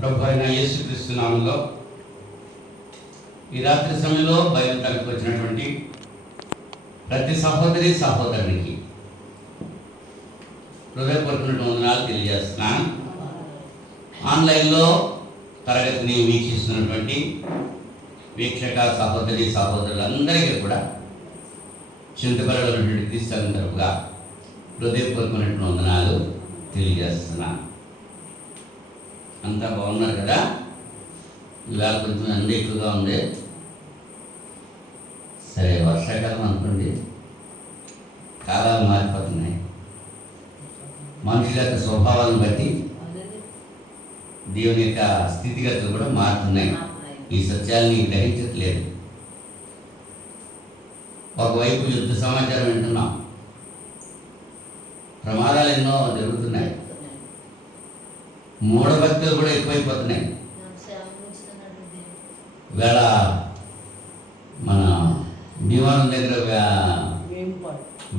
ప్రభు అయిన యేసుక్రీస్తు నామములో ఈ రాత్రి సమయంలో బైబిల్ తరగతికి వచ్చినటువంటి ప్రతి సహోదరి సహోదరునికి హృదయపూర్వకమైన వందనాలు తెలియజేస్తున్నాను. ఆన్లైన్లో తరగతిని వీక్షిస్తున్నటువంటి వీక్షక సహోదరి సహోదరులందరికీ కూడా చింతపరటువంటి క్రీస్తు తరపుగా హృదయపూర్వకమైన వందనాలు తెలియజేస్తున్నాను. అంతా బాగున్నారు కదా? ఇవాళ కొంచెం ఎండ ఎక్కువగా ఉంది. సరే, వర్షాకాలం అనుకోండి, కాలాలు మారిపోతున్నాయి. మనుషుల యొక్క స్వభావాలను బట్టి దేవుని యొక్క స్థితిగతులు కూడా మారుతున్నాయి. ఈ సత్యాన్ని గ్రహించట్లేదు. ఒకవైపు యుద్ధ సమాచారం వింటున్నాం, ప్రమాదాలు ఎన్నో జరుగుతున్నాయి, మూఢభక్తులు కూడా ఎక్కువైపోతున్నాయి. వేళ మన భీమవరం దగ్గర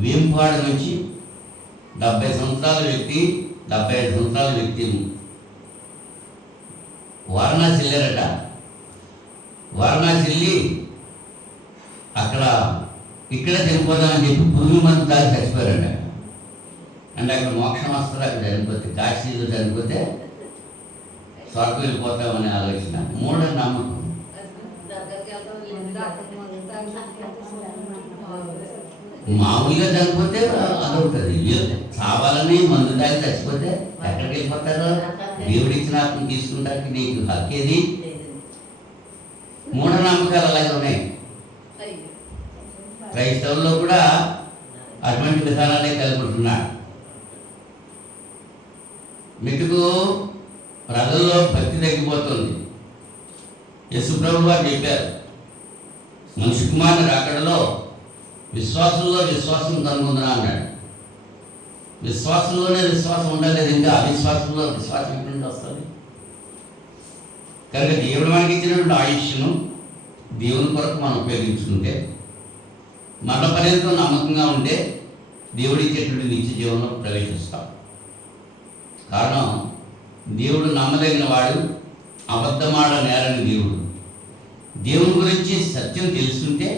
వేంపాడు నుంచి 70 సంవత్సరాల వ్యక్తి 75 సంవత్సరాల వ్యక్తి వారణాసి వెళ్ళారట. వారణాసి వెళ్ళి అక్కడ ఇక్కడ చనిపోదామని చెప్పి పురుగు మందు తాగి చచ్చిపోయారట. అంటే అక్కడ మోక్షం వస్తుంది, అక్కడ చనిపోతే, కాశీలో చనిపోతే స్వర్గం వెళ్ళిపోతామనే ఆలోచన, మూఢ నమ్మకం. మామూలుగా చనిపోతే అదవుతుంది. చావాలని మందు తాగి చచ్చిపోతే ఎక్కడికి వెళ్ళిపోతారు? దేవుడి ఇచ్చిన ఆత్మ తీసుకుంటానికి నీకు హక్కేది? మూఢనమ్మకాలు అలాగే ఉన్నాయి. క్రైస్తవుల్లో కూడా అటువంటి విధానాలే కలుపుతున్నారు. మీకు ప్రజల్లో భక్తి తగ్గిపోతుంది. యేసుప్రభువు వారు చెప్పారు, మనిషి కుమారుని రాకడలో విశ్వాసంలో విశ్వాసం కనుగొందునా అన్నాడు. విశ్వాసంలోనే విశ్వాసం ఉండలేదు, ఇంకా అవిశ్వాసంలో విశ్వాసం ఎక్కడి నుంచి వస్తుంది? కనుక దేవుడు మనకి ఇచ్చినటువంటి ఆయుష్ను దేవుని కొరకు మనం ఉపయోగించుకుంటే, మరణ పర్యంతం నమ్మకంగా ఉంటే దేవుడు ఇచ్చేటువంటి నిత్య జీవనంలో ప్రవేశిస్తాం. కారణం, దేవుడు నమ్మదగిన వాడు, అబద్ధమాడ నేరని దేవుడు. దేవుని గురించి సత్యం తెలుసుకుంటే,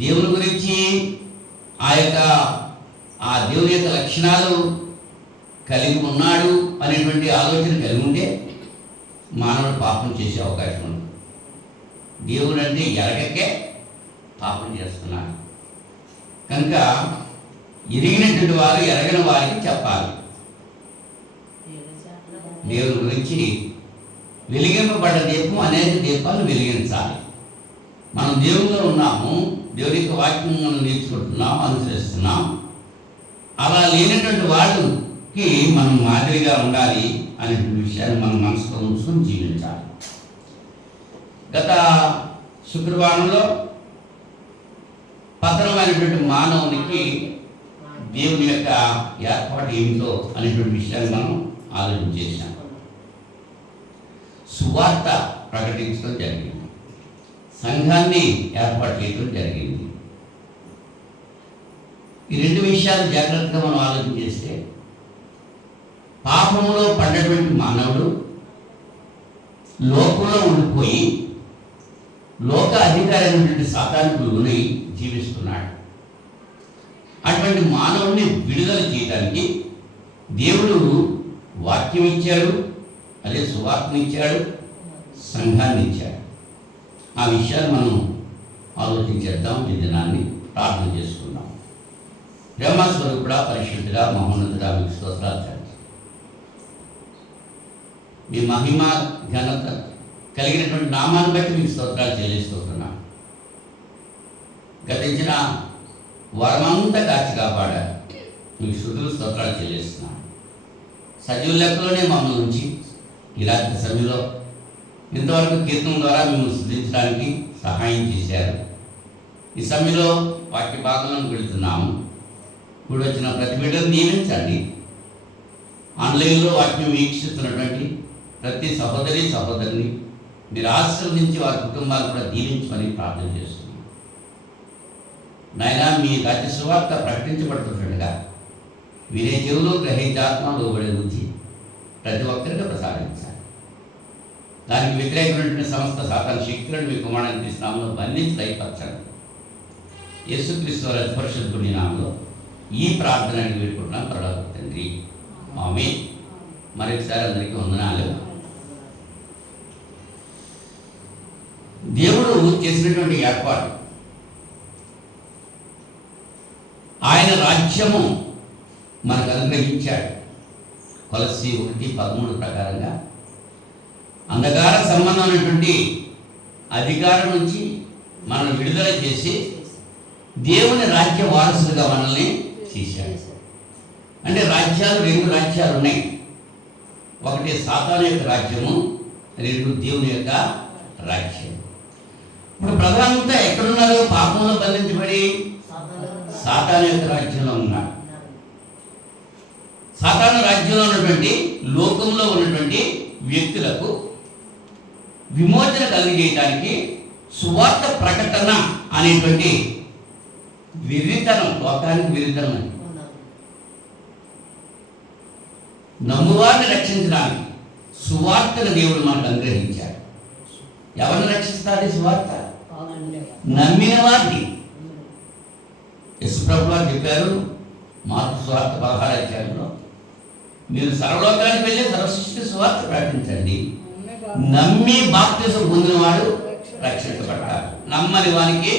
దేవుని గురించి ఆ దేవుని యొక్క లక్షణాలు కలిగి ఉన్నాడు అనేటువంటి ఆలోచన కలిగి ఉంటే మానవుడు పాపం చేసే అవకాశం ఉంది. దేవుడు అంటే ఎరగకే పాపం చేస్తున్నాడు. కనుక ఎరిగినటువంటి వారు ఎరగని వారికి చెప్పాలి. దేవుని గురించి వెలిగింపబడ్డ దీపం అనేక దీపాలు వెలిగించాలి. మనం దేవుల్లో ఉన్నాము, దేవుని యొక్క వాక్యం మనం నేర్చుకుంటున్నాం, అనుసరిస్తున్నాం. అలా లేనటువంటి వాళ్ళకి మనం మాదిరిగా ఉండాలి అనేటువంటి విషయాన్ని మనం మనసులో ఉంచుకొని జీవించాలి. గత శుక్రవారంలో పతనమైనటువంటి మానవునికి దేవుని యొక్క ఏర్పాటు ఏమిటో అనేటువంటి విషయాన్ని మనం ఆలోచన చేశాం. సువార్త ప్రకటించడం జరిగింది, సంఘాన్ని ఏర్పాటు చేయడం జరిగింది. ఈ రెండు విషయాలు జాగ్రత్తగా మనం ఆలోచన చేస్తే, పాపంలో పడ్డటువంటి మానవుడు లోకంలో ఉండిపోయి లోక అధికారైనటువంటి సాతానికి లోనై జీవిస్తున్నాడు. అటువంటి మానవుడిని విడుదల చేయడానికి దేవుడు వాక్యం ఇచ్చాడు, అదే సువార్తను ఇచ్చాడు, సంఘాన్ని ఇచ్చాడు. ఆ విషయాలు మనం ఆలోచించేద్దాం. ఈ దినాన్ని ప్రార్థన చేసుకుందాం. ప్రేమస్వరూపుడా, పరిశుద్ధుడా, మహోన్నతుడా, మీకు స్తోత్రాలు తండ్రి. మీ మహిమ ఘనత కలిగినటువంటి నామాన్ని బట్టి మీకు స్తోత్రాలు చెల్లిస్తున్నాం. గతించిన వారమంతా కాచి కాపాడారు, మీకు స్తుతులు స్తోత్రాలు చెల్లిస్తున్నాం. సజీవ లెక్కలోనే మమ్మల్ని ఉంచి ఈ రాత్రి సమయంలో ఇంతవరకు కీర్తన ద్వారా మిమ్మల్ని స్తుతించడానికి సహాయం చేశారు. ఈ సమయంలో వాక్య భాగంలోకి వెళుతున్నాము. ఇప్పుడు వచ్చిన ప్రతి బిడ్డను నియమించండి. ఆన్లైన్లో వాక్యం వీక్షిస్తున్నటువంటి ప్రతి సహోదరి సహోదరిని మీరు ఆశీర్వదించి వారి కుటుంబాలు కూడా దీవించమని ప్రార్థన చేస్తున్నాం. నాయనా, మీ రాజ్య సువార్త ప్రకటించబడుతుండగా వినే చెవులు గ్రహించాత్మ లోబడే బుద్ధి ప్రతి ఒక్కరికి ప్రసాదించాలి. దానికి వ్యతిరేకమైనటువంటి సమస్త సాతాను శక్తులను మీ కుమారుని క్రీస్తు నామములో బంధించి దయపరచండి. యేసుక్రీస్తు వారి అతి పరిశుద్ధుని నామములో ఈ ప్రార్థనని వేడుకుంటున్నాం పరలోక తండ్రి, ఆమేన్. మరొకసారి అందరికీ వందనాలు. దేవుడు చేసినటువంటి ఏర్పాటు, ఆయన రాజ్యము మనకు అనుగ్రహించాడు. కొలస్సీ 1:13 ప్రకారంగా అంధకార సంబంధమైనటువంటి అధికారం నుంచి మనం విడుదల చేసి దేవుని రాజ్య వారసులుగా మనల్ని చేశాడు. అంటే రాజ్యాలు, 2 రాజ్యాలు ఉన్నాయి. ఒకటి సాతాను యొక్క రాజ్యము, 2 దేవుని యొక్క రాజ్యం. ఇప్పుడు ప్రధానంగా ఎక్కడున్నారు? పాపంలో బంధించబడి సాతాను యొక్క రాజ్యంలో ఉన్నారు. సాతాను రాజ్యంలో ఉన్నటువంటి లోకంలో ఉన్నటువంటి వ్యక్తులకు విమోచన కలిగేయడానికి సువార్త ప్రకటన అనేటువంటి విరితనం, లోకానికి విరితనం అని, నమ్మువారిని రక్షించడానికి సువార్తను దేవుడు మనకు అనుగ్రహించాడు. ఎవరిని రక్షిస్తారు సువార్త? నమ్మిన వారిని. యేసుప్రభువు వారు చెప్పారు మార్కు సువార్త 16వ అధ్యాయంలో, మీరు సర్వలోకానికి వెళ్ళి సర్వసృష్టికి సువార్త ప్రకటించండి. నమ్మి బాప్తిసం పొందినవాడు రక్షించబడతారు, నమ్మని వానికి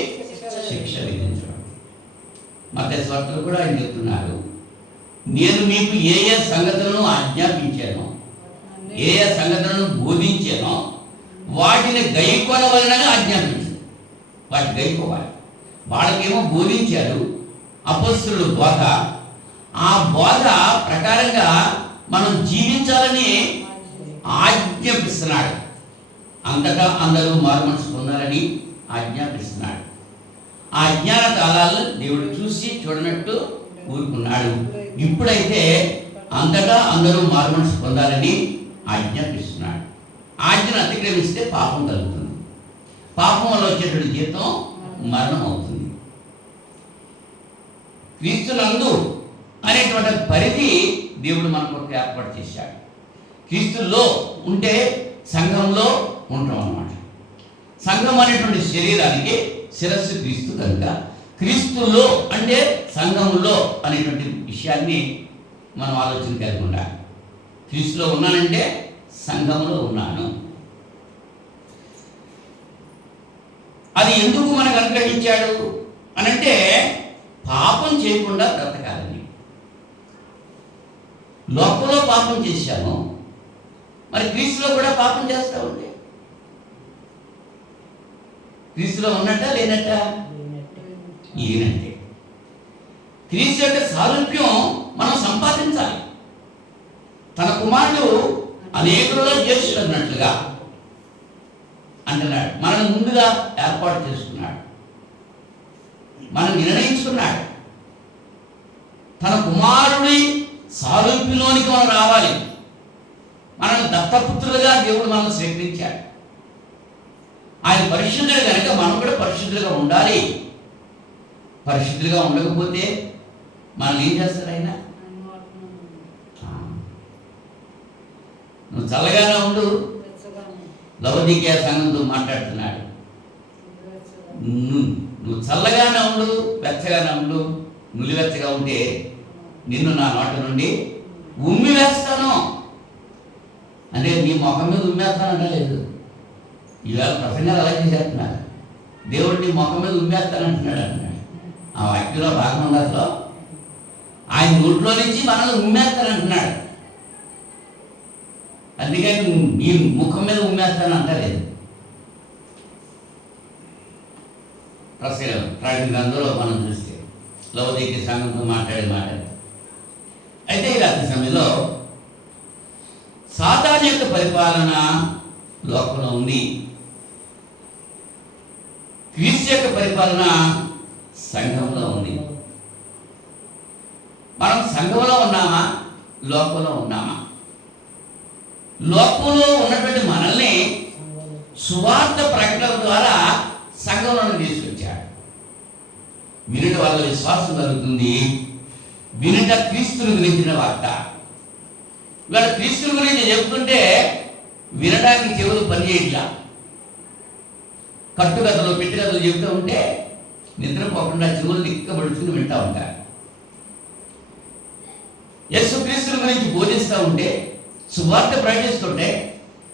శిక్ష విధించడం. మత్తయి సువార్తలో కూడా ఆయన చెప్తున్నారు, నేను మీకు ఏ ఏ సంగతులను ఆజ్ఞాపించానో, ఏ ఏ సంగతులను బోధించానో వాటిని గైకొనవలనని ఆజ్ఞాపించాను. వాటిని గైకోవాలి. వాళ్ళకేమో బోధించారు అపొస్తలుల బోధ. ఆ బోధ ప్రకారంగా మనం జీవించాలని ఆజ్ఞాపిస్తున్నాడు. అంతటా అందరూ మారుమనసు పొందాలని ఆజ్ఞాపిస్తున్నాడు. ఆ అజ్ఞాన కాలాలను దేవుడు చూసి చూడనట్టు ఊరుకున్నాడు. ఇప్పుడైతే అంతటా అందరూ మారుమనసు పొందాలని ఆజ్ఞాపిస్తున్నాడు. ఆజ్ఞను అతిక్రమిస్తే పాపం కలుగుతుంది. పాపం వల్ల వచ్చేటువంటి జీతం మరణం అవుతుంది. క్రీస్తునందు అనేటువంటి పరిధి దేవుడు మన కొరకు ఏర్పాటు చేశాడు. క్రీస్తులో ఉంటే సంఘంలో ఉంటాం అన్నమాట. సంఘం అనేటువంటి శరీరానికి శిరస్సు క్రీస్తు కనుక క్రీస్తులో అంటే సంఘంలో అనేటువంటి విషయాన్ని మనం ఆలోచన కలిగి ఉండాలి. క్రీస్తులో ఉన్నానంటే సంఘంలో ఉన్నాను. అది ఎందుకు మనకు అనుగ్రహించాడు అనంటే పాపం చేయకుండా బ్రతకాలని. లోకంలో పాపం చేశాము, మరి క్రీస్తులో కూడా పాపం చేస్తూ ఉంటే క్రీస్తులో ఉన్నట్ట లేనట్ట? లేనంటే. క్రీస్తు యొక్క సారూప్యం మనం సంపాదించాలి. తన కుమారుడు అనేకులలో జ్యేష్ఠుడు అన్నట్లుగా అంటున్నాడు. మనల్ని ముందుగా ఏర్పాటు చేసుకున్నాడు, మనం నిర్ణయించుకున్నాడు. తన కుమారుడి సారూప్యంలోనికి మనం రావాలి. మనల్ని దత్తపుత్రులుగా దేవుడు మనల్ని స్వీకరించాడు. ఆయన పరిశుద్ధుడు కనుక మనం కూడా పరిశుద్ధులుగా ఉండాలి. పరిశుద్ధులుగా ఉండకపోతే మనల్ని ఏం చేస్తాడు ఆయన? నువ్వు చల్లగానే ఉండు. లవోదికీయ సంఘంతో మాట్లాడుతున్నాడు. నువ్వు చల్లగానే ఉండు, వెచ్చగానే ఉండు. నులివెచ్చగా ఉంటే నిన్ను నా నోట నుండి ఉమ్మి వేస్తాను. అంటే నీ ముఖం మీద ఉమ్మేస్తానంటే లేదు. ఈవేళ ప్రసంగాలు అలా చేసేస్తున్నారు. దేవుడు నీ ముఖం మీద ఉమ్మేస్తానంటున్నాడు అంటున్నాడు. ఆ వాక్యంలో భాగం ఉంది. అసలు ఆయన నోట్లో నుంచి మనల్ని ఉమ్మేస్తానంటున్నాడు. అందుకని నీ ముఖం మీద ఉమ్మేస్తాను అంటలేదు. ప్రకటన గ్రంథంలో మనం చూస్తే లవోదికీయ సంఘంతో మాట్లాడే మాట. అయితే ఈ రాత్రి సమయంలో సాతాను యొక్క పరిపాలన లోకంలో ఉంది, క్రీస్తు యొక్క పరిపాలన సంఘంలో ఉంది. మనం సంఘంలో ఉన్నామా, లోకంలో ఉన్నామా? లోకంలో ఉన్నటువంటి మనల్ని సువార్త ప్రకటన ద్వారా సంఘంలోకి తీసుకొచ్చాడు. వినుట వల్ల విశ్వాసం కలుగుతుంది. వినుట, క్రీస్తుని గురించిన వార్త. ఇవాళ క్రీస్తుని గురించి చెప్తుంటే వినడానికి చెవులు పనిచేయట్లా. కట్టుకథలు పెట్టికథలు చెబుతూ ఉంటే నిద్రపోకుండా చెవులు దిక్కబడుచుకుని వింటూ ఉంటారు. యేసుక్రీస్తుల గురించి బోధిస్తూ ఉంటే, సువార్త ప్రకటిస్తుంటే,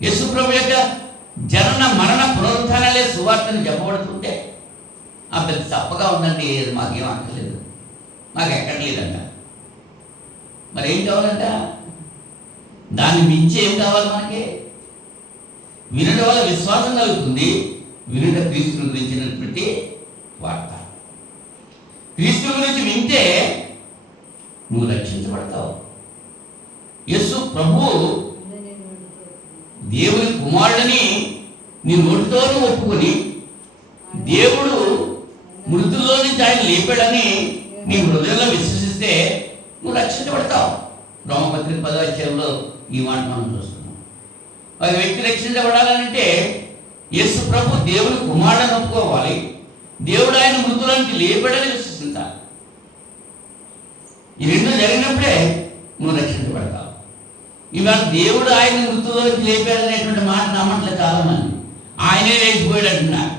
యేసుప్రభు యొక్క జనన మరణ పునరుత్థానాలే సువార్తను చెప్పబడుతుంటే ఆ పెద్ద తప్పగా ఉందండి, మాకేం అక్కర్లేదు, మాకు ఎక్కట్లేదంట. మరి ఏం కావాలంట? దాన్ని మించి ఏం కావాలి మనకి? వినడం వల్ల విశ్వాసం కలుగుతుంది. వినుట క్రీస్తుని గురించినటువంటి వార్త. క్రీస్తు గురించి వింటే నువ్వు రక్షించబడతావు. యేసు ప్రభువు దేవుని కుమారుడని నీ నోటితోనూ ఒప్పుకొని, దేవుడు మృతుల్లో నుంచి ఆయన లేపాడని నీ హృదయంలో విశ్వసిస్తే నువ్వు రక్షించబడతావు. రోమపత్రిక 10వ అధ్యాయంలో ఈ మాట మనం చూస్తున్నాం. ఒక వ్యక్తి రక్షించబడాలంటే యేసు ప్రభు దేవుని కుమారుడని ఒప్పుకోవాలి, దేవుడు ఆయన మృతుల నుంచి లేపాడని విశ్వసించాలి. ఈ రెండు జరిగినప్పుడే నువ్వు రక్షించబడతావు. ఇవాళ దేవుడు ఆయన మృతుల్లో నుంచి లేపాడనేటువంటి మాట నమ్మట్లేదు చాలామంది. ఆయనే లేచిపోయాడు అంటున్నారు,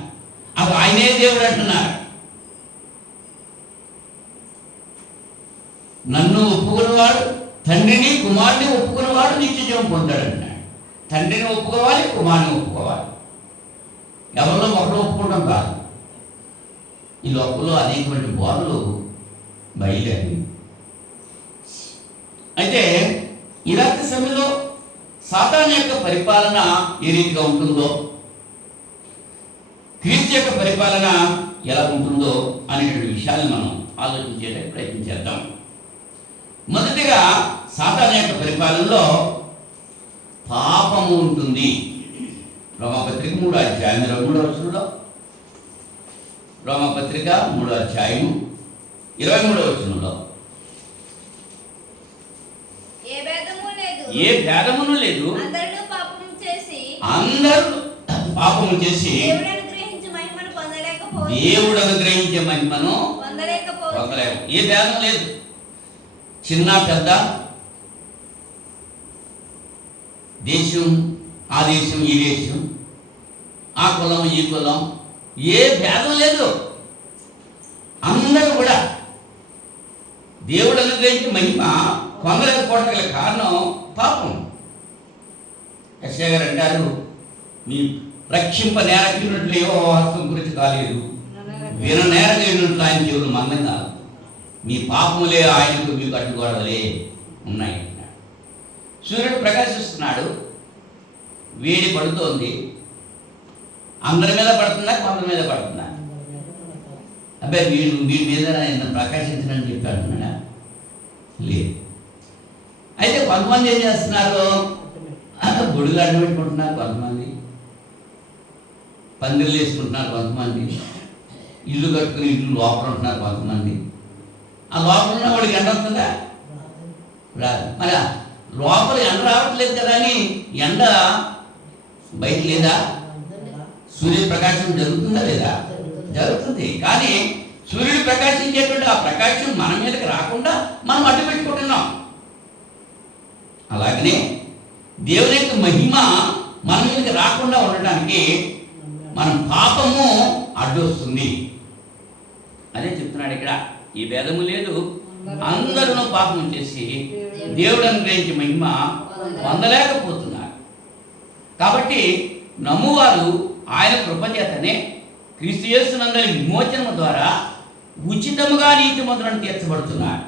అప్పుడు ఆయనే దేవుడు అంటున్నారు. నన్ను ఒప్పుకున్నవాడు, తండ్రిని కుమారుని ఒప్పుకున్నవాడు నిత్య జీవం పొందాడంటున్నాడు. తండ్రిని ఒప్పుకోవాలి, కుమారుని ఒప్పుకోవాలి. ఎవరిలో ఒకరు ఒప్పుకోవడం కాదు. ఈ లోకంలో అనేకమైన బోధలు బయలుదేరి. అయితే ఇలాంటి సమయంలో సాతాను యొక్క పరిపాలన ఏ రీతిగా ఉంటుందో, క్రీస్తు యొక్క పరిపాలన ఎలా ఉంటుందో అనేటువంటి విషయాన్ని మనం ఆలోచించేటప్పుడు ప్రయత్నం చేద్దాం. మొదటిగా సాతాను యొక్క పరిపాలనలో పాపము ఉంటుంది. రోమపత్రిక 3వ అధ్యాయం 23వ వచనంలో, రోమపత్రిక 3వ అధ్యాయం 23వ వచనంలో, ఏ భేదమును లేదు, అందరూ పాపము చేసి దేవుడు అనుగ్రహించే మహిమను పొందలేక. ఏ భేదం లేదు. చిన్న పెద్ద, దేశం ఆ దేశం ఈ దేశం, ఆ కులం ఈ కులం, ఏ భేదం లేదు. అందరూ కూడా దేవుడు అనుగ్రహించే మహిమ పొందలేకపోవడం గల కారణం పాపం. యెషయా గారు అంటారు, మీ రక్షింప నేరకినట్లు యెహోవా హస్తం గురించి కాలేదు, విన నేరగినట్లు ఆయన చెవులు మందం కాదు. మీ పాపములే ఆయనకు మీకు అడ్డుగోడలే ఉన్నాయి. సూర్యుడు ప్రకాశిస్తున్నాడు, వేడి పడుతోంది. అందరి మీద పడుతుందా, కొందరి మీద పడుతుందా? అబ్బాయి వీడి మీద నేను ప్రకాశించనని చెప్పాడు. లేదు. అయితే కొంతమంది ఏం చేస్తున్నారు, గొడుగులు అడ్డు పెట్టుకుంటున్నారు, కొంతమంది పందిర్లు వేసుకుంటున్నారు, కొంతమంది ఇల్లు కట్టుకుని ఇల్లు లోపల ఉంటున్నారు, కొంతమంది. ఆ లోపల ఉన్న వాడికి ఎండ వస్తుందా? రాదు. మరి లోపల ఎండ రావట్లేదు కదా అని ఎండ బయట లేదా? సూర్యప్రకాశం జరుగుతుందా లేదా? జరుగుతుంది. కానీ సూర్యుడు ప్రకాశించేటువంటి ఆ ప్రకాశం మన మీదకి రాకుండా మనం అడ్డు పెట్టుకుంటున్నాం. అలాగనే దేవుని యొక్క మహిమ మన మీదకి రాకుండా ఉండటానికి మనం పాపము అడ్డు వస్తుంది. అదే చెప్తున్నాడు ఇక్కడ. ఈ భేదము లేదు, అందరూ పాపం చేసి దేవుడు అనుగ్రహించే మహిమ పొందలేకపోతున్నారు. కాబట్టి నమ్మువారు ఆయన కృపచేతనే క్రీస్తు యేసునందరి విమోచనము ద్వారా ఉచితముగా నీతిమంతులను తీర్చబడుతున్నారు.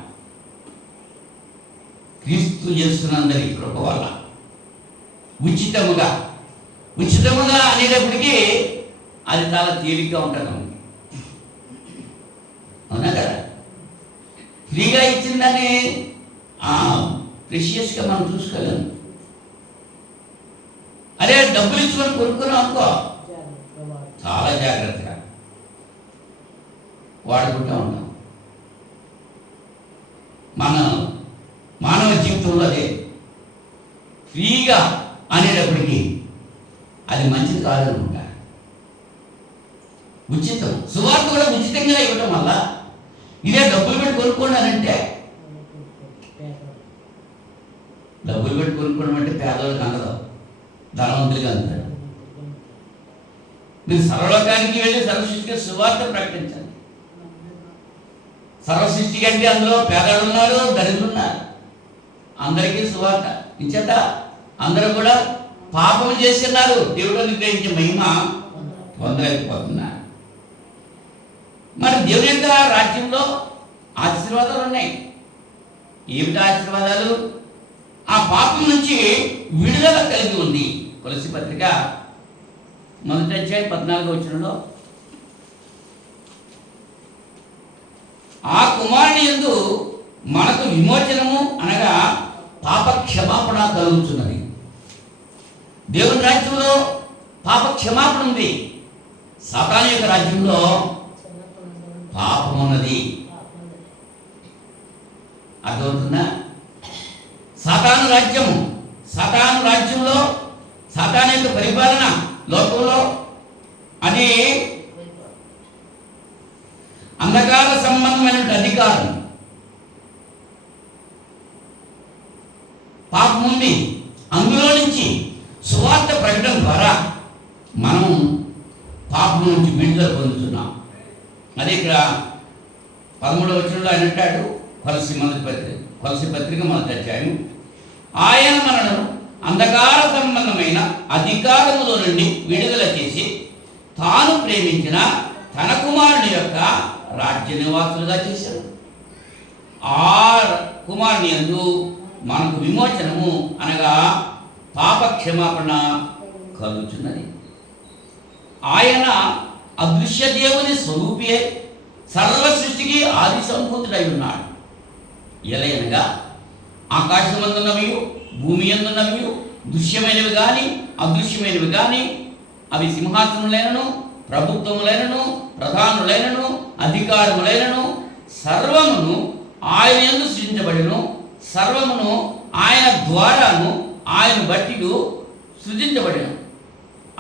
క్రీస్తు యేసునందరి కృప వల్ల ఉచితముగా అనేటప్పటికీ అది చాలా తేలిగ్గా ఉంటుంది. అవునా కదా? ఫ్రీగా ఇచ్చిందని ప్రెషియస్గా మనం చూసుకోలేము. అదే డబ్బులు ఇచ్చుకొని కొనుక్కున్నాం అనుకో, చాలా జాగ్రత్తగా వాడుకుంటూ ఉంటాం. మన మానవ జీవితంలో అదే ఫ్రీగా అనేటప్పటికీ అది మంచిది కాదనుకుంటా. ఉచితం, సువార్త కూడా ఉచితంగా ఇవ్వడం వల్ల ఇదే డబ్బులు పెట్టి కొనుక్కోండి. డబ్బులు పెట్టి కొనుక్కోవడం అంటే పేదవాళ్ళకి అందదు, ధనవంతులు బలవంతులుగా అంటారు. మీరు సర్వలోకానికి వెళ్ళి సర్వసృష్టికి సువార్త ప్రకటించండి. సర్వసృష్టికి అంటే అందులో పేదలు ఉన్నారు, దరిద్రులు ఉన్నారు, అందరికీ సువార్త ఇచ్చేత అందరూ కూడా పాపం చేస్తున్నారు, దేవుడు అనుగ్రహించే మహిమ పొందలేకపోతున్నారు. మరి దేవుని యొక్క రాజ్యంలో ఆశీర్వాదాలు ఉన్నాయి. ఏమిటి ఆశీర్వాదాలు? ఆ పాపం నుంచి విడుదల కలిగి ఉంది. కొలస్సీ పత్రిక 1వ అధ్యాయం 14వ వచనంలో, ఆ కుమారుని యందు మనకు విమోచనము అనగా పాప క్షమాపణ కలుగుతున్నది. దేవుని రాజ్యంలో పాప క్షమాపణ ఉంది. సాతాను యొక్క రాజ్యంలో పాపం ఉన్నది. అర్థమవుతుందా? సాతాను రాజ్యంలో సాతాను యొక్క పరిపాలన లోకంలో అది అంధకార సంబంధమైన అధికారం. పాపం ఉంది. అందులో నుంచి సువార్త ప్రకటన ద్వారా మనం పాపం నుంచి విడుదల పొందుతున్నాం. అదే ఇక్కడ 13వ వచనంలో ఆయన అంటాడు, కొలస్సీ పత్రిక 1వ అధ్యాయం, ఆయన మనను అంధకార సంబంధమైన అధికారములో నుండి విడుదల చేసి తాను ప్రేమించిన తన కుమారుని యొక్క రాజ్య నివాసులుగా చేశాడు. ఆ కుమారుని యందు మనకు విమోచనము అనగా పాప క్షమాపణ కలుగుతున్నది. ఆయన అదృశ్య దేవుని స్వరూపే సర్వ సృష్టికి ఆది సంభూతుడై ఉన్నాడు. ఎలయనగా ఆకాశమందున్నవి, భూమి యందున్నవి, దృశ్యమైనవి కానీ అదృశ్యమైనవి కానీ, అవి సింహాసనములైనను, ప్రభుత్వములైనను, ప్రధానులైనను, అధికారములైనను, సర్వమును ఆయన యందు సృజించబడిను. సర్వమును ఆయన ద్వారాను ఆయన బట్టి సృజించబడిను.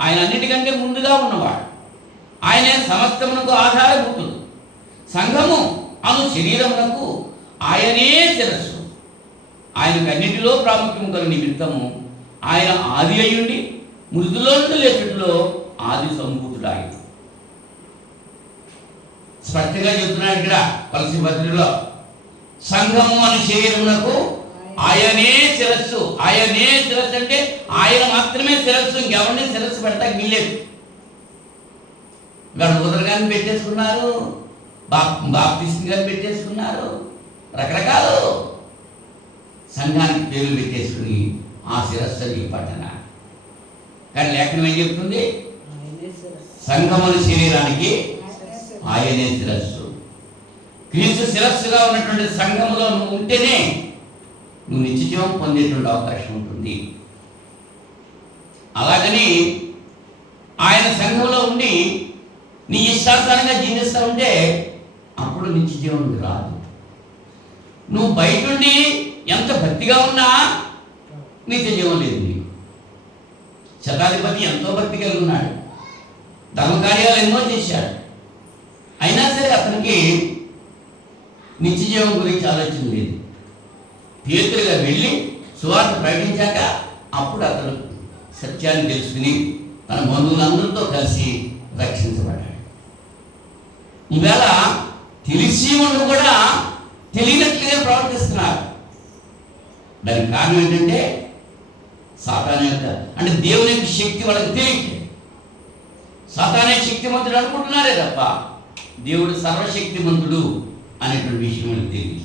ఆయన అన్నిటికంటే ముందుగా ఉన్నవాడు. ఆయనే సమస్తమునకు ఆధారభూతుడు. సంఘము అను శరీరమునకు ఆయనే శిరస్సు. ఆయనకు అన్నిటిలో ప్రాముఖ్యము కల నిమిత్తము ఆయన ఆది అయ్యుండి మృదులో నుండి లేచుట్లో ఆది సంభూతుడు. ఆయన స్పష్టంగా చెప్తున్నాడు ఇక్కడ కొలస్సీ పత్రికలో, సంఘము అను శరీరమునకు ఆయనే శిరస్సు. ఆయనే శిరస్సు అంటే ఆయన మాత్రమే శిరస్సు, ఇంకెవరిని శిరస్సు పెడతాకి వీల్లేదు. గణపతులు కానీ పెట్టేసుకున్నారు, బాప్తిస్టులు కానీ పెట్టేసుకున్నారు, రకరకాలు సంఘానికి పేర్లు పెట్టేసుకుని ఆ శిరస్సు అని పట్టణ. కానీ లేఖనం ఏం చెప్తుంది? సంఘముని శరీరానికి ఆయనే శిరస్సు. క్రీస్తు శిరస్సుగా ఉన్నటువంటి సంఘములో నువ్వు ఉంటేనే నువ్వు నిత్యజీవం పొందేటువంటి అవకాశం ఉంటుంది. అలాగని ఆయన సంఘంలో ఉండి నీ ఇష్టానుసారంగా జీవిస్తూ ఉంటే అప్పుడు నిత్యజీవం రాదు. నువ్వు బయట ఉండి ఎంత భక్తిగా ఉన్నా నిత్యజీవం లేదు నీకు. శతాధిపతి ఎంతో భక్తి కలిగి ఉన్నాడు, ధర్మకార్యాలు ఎన్నో చేశాడు, అయినా సరే అతనికి నిత్యజీవం గురించి ఆలోచన లేదు. పేతురుగా వెళ్ళి సువార్త ప్రకటించాక అప్పుడు అతను సత్యాన్ని తెలుసుకుని తన బంధువులందరితో కలిసి రక్షించబడ్డాడు. ఈవేళ తెలిసి ఉండి కూడా తెలియనట్లుగా ప్రవర్తిస్తున్నారు. దానికి కారణం ఏంటంటే సాతాను యొక్క, అంటే దేవుని యొక్క శక్తి వాళ్ళకి తెలియట్లేదు. సాతానే శక్తిమంతుడు అనుకుంటున్నారే తప్ప దేవుడు సర్వశక్తిమంతుడు అనేటువంటి విషయం మనకు తెలియదు.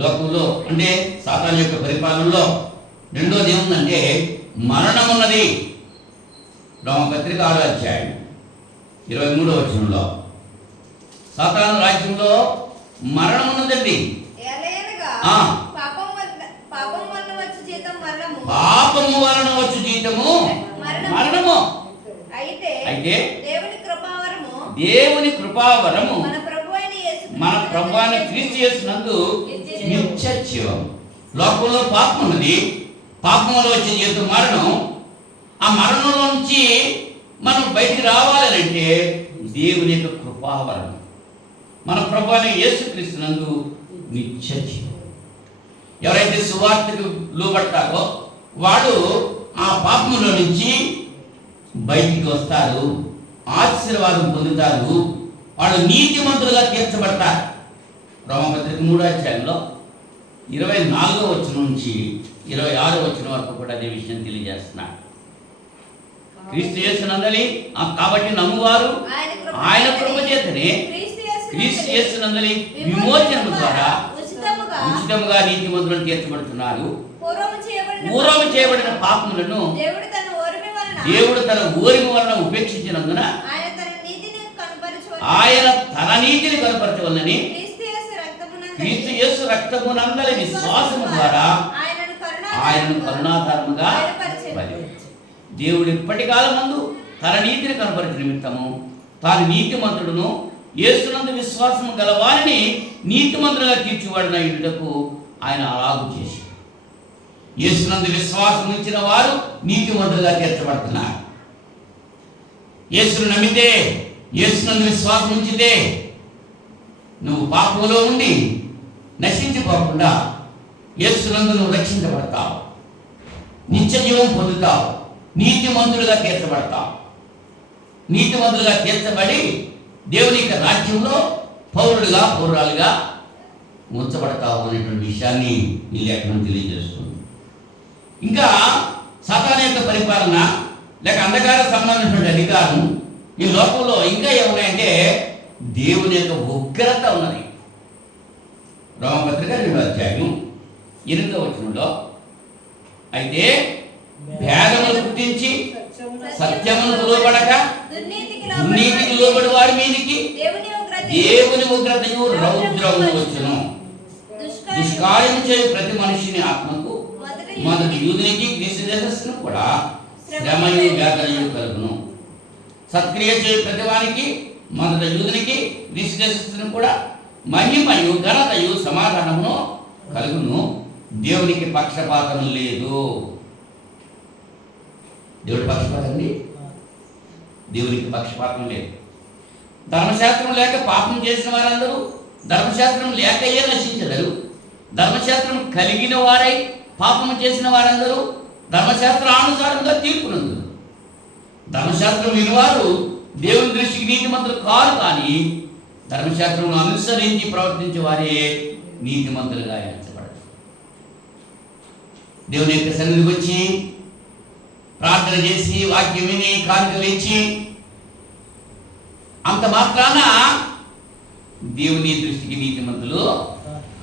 లోకంలో అంటే సాతాను యొక్క పరిపాలనలో రెండోది ఏముందంటే మరణం ఉన్నది. రోమపత్రిక 6వ అధ్యాయం 23వ వచనంలో సాతాను రాజ్యంలో మరణం ఉన్నదండి. పాపము వలన వచ్చు జీతము మరణము. అయితే దేవుని కృపావరము మన ప్రభువైన క్రీస్తు యేసునందు నిత్య జీవం. లోకంలో పాపం ఉన్నది, పాపంలో వచ్చే జీతం మరణం. ఆ మరణంలో నుంచి మనం బయటికి రావాలంటే దేవుని యొక్క కృపావరం మన ప్రభువైన యేసుక్రీస్తునందు నిత్య జీవం. ఎవరైతే సువార్తకు లోబడతారో వాడు ఆ పాపములో నుంచి బయటికి వస్తారు, ఆశీర్వాదం పొందుతారు, వాళ్ళు నీతిమంతులుగా తీర్చబడతారు. రోమపత్రిక 3వ అధ్యాయంలో 24వ వచనం నుంచి 26వ వచనం వరకు కూడా అదే విషయం తెలియజేస్తున్నారు. క్రీస్తు యేసునందలి కాబట్టి నమ్మువారు ఆయన కృప చేతనే క్రీస్తు యేసునందలి విమోచనము ద్వారా ఉచితముగా నీతిమంతులను తీర్చబడుతున్నారు. పూర్వము చేయబడిన పాపములను దేవుడు తన ఓరిమి వలన ఉపేక్షించినందున ఆయన తన నీతిని కనపరచవలనని క్రీస్తు యేసు రక్తమునందలి విశ్వాసము ద్వారా ఆయనను కరుణాధారముగా దేవుడు ఇప్పటి కాలమందు తన నీతిని కనపరిచిన నిమిత్తము తాను నీతిమంతుడును యేసునందు విశ్వాసము గలవారిని నీతిమంతులుగా తీర్చివాడిన ఇళ్ళకు ఆయన అలాగు చేసి యేసునందు విశ్వాసం ఇచ్చిన వారు నీతిమంతులుగా తీర్చబడుతున్నారు. యేసును నమ్మితే, యేసునందు విశ్వాసం ఉంచితే నువ్వు పాపంలో ఉండి నశించిపోకుండా యేసునందు నువ్వు రక్షించబడతావు, నిత్య జీవం పొందుతావు, నీతిమంతులుగా తీర్చబడతావు. నీతిమంతులుగా తీర్చబడి దేవుని యొక్క రాజ్యంలో పౌరులుగా పౌరాలుగా ఉంచబడతావు అనేటువంటి విషయాన్ని ఈ లేఖనం తెలియజేస్తుంది. ఇంకా సాతాను యొక్క పరిపాలన లేక అంధకార సంబంధించినటువంటి అధికారం ఈ లోకంలో ఇంకా ఏమున్నాయంటే దేవుని యొక్క ఉగ్రత ఉన్నది. రోమపత్రిక 2వ అధ్యాయం 8వ వచనంలో అయితే భేదములు పుట్టించి సత్యమును లోబడక దుర్నీతికి లోబడి వారి మీదికి దేవుని ఉగ్రతయు రౌద్రము వచ్చును. దుష్కార్యము చేయు ప్రతి మనిషిని ఆత్మకు మొదటి యూదునికి క్రీస్తు దేశస్సును కూడా శ్రమయు వేదనయు కలుగును. సత్క్రియ చేయు ప్రతి వానికి మొదటి యూదునికి క్రీస్తు దేశస్సును కూడా మహిమయు ఘనతయు సమాధానమును కలుగును. దేవునికి పక్షపాతం లేదు. దేవుడి పక్షపాతం అండి, దేవునికి పక్షపాతం లేదు. ధర్మశాస్త్రం లేక పాపం చేసిన వారందరూ ధర్మశాస్త్రం లేకయే నశించలేరు. ధర్మశాస్త్రం కలిగిన వారై పాపము చేసిన వారందరూ ధర్మశాస్త్రానుసారంగా తీర్పునందురు. ధర్మశాస్త్రం వినివారు దేవుని దృష్టికి నీతిమంతులు కారు, కానీ ధర్మశాస్త్రం అనుసరించి ప్రవర్తించే వారే నీతిమంతులుగా ఎంచబడతారు. దేవుని యొక్క సన్నిధికి వచ్చి ప్రార్థన చేసి వాక్యం విని కానుకలు ఇచ్చి అంత మాత్రాన దేవుని దృష్టికి నీతిమంతులు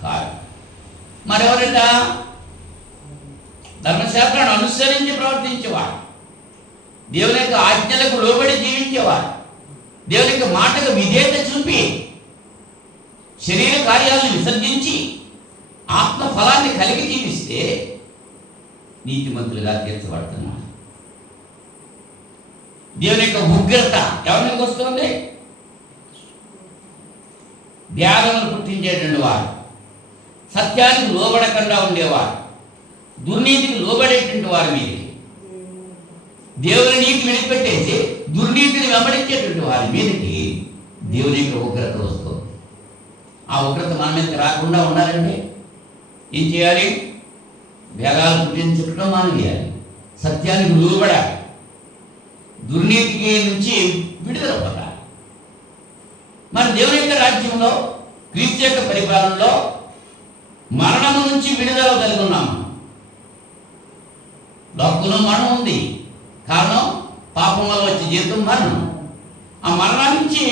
కాదు. మరెవరట? ధర్మశాస్త్రాన్ని అనుసరించి ప్రవర్తించేవాడు, దేవుని యొక్క ఆజ్ఞలకు లోబడి జీవించేవాడు, దేవుని యొక్క మాటకు విధేయత చూపి శరీర కార్యాలను విసర్జించి ఆత్మ ఫలాన్ని కలిగి జీవిస్తే నీతిమంతులుగా తీర్చబడుతున్నారు. దేవుని యొక్క ఉగ్రత ఎవరి మీదకి వస్తుంది? వ్యాధులను పుట్టించేటువంటి వారు, సత్యానికి లోబడకుండా ఉండేవారు, దుర్నీతికి లోబడేటువంటి వారి మీదకి, దేవుని నీతి విడిపెట్టేసి దుర్నీతిని వెంబడించేటువంటి వారి మీదకి దేవుని యొక్క ఉగ్రత వస్తుంది. ఆ ఉగ్రత మన మీదకి రాకుండా ఉండాలంటే ఏం చేయాలి? భేదాలు పుట్టించడం మానేయాలి, సత్యానికి లోబడాలి, దుర్నీతికి నుంచి విడుదల పొందాలి. మన దేవుని యొక్క రాజ్యంలో క్రీస్తు యొక్క పరిపాలనలో మరణము నుంచి విడుదల కలిగి ఉన్నాము. లోకంలో మరణం ఉంది, కారణం పాపం వల్ల వచ్చే జీవితం మరణం. ఆ మరణం నుంచి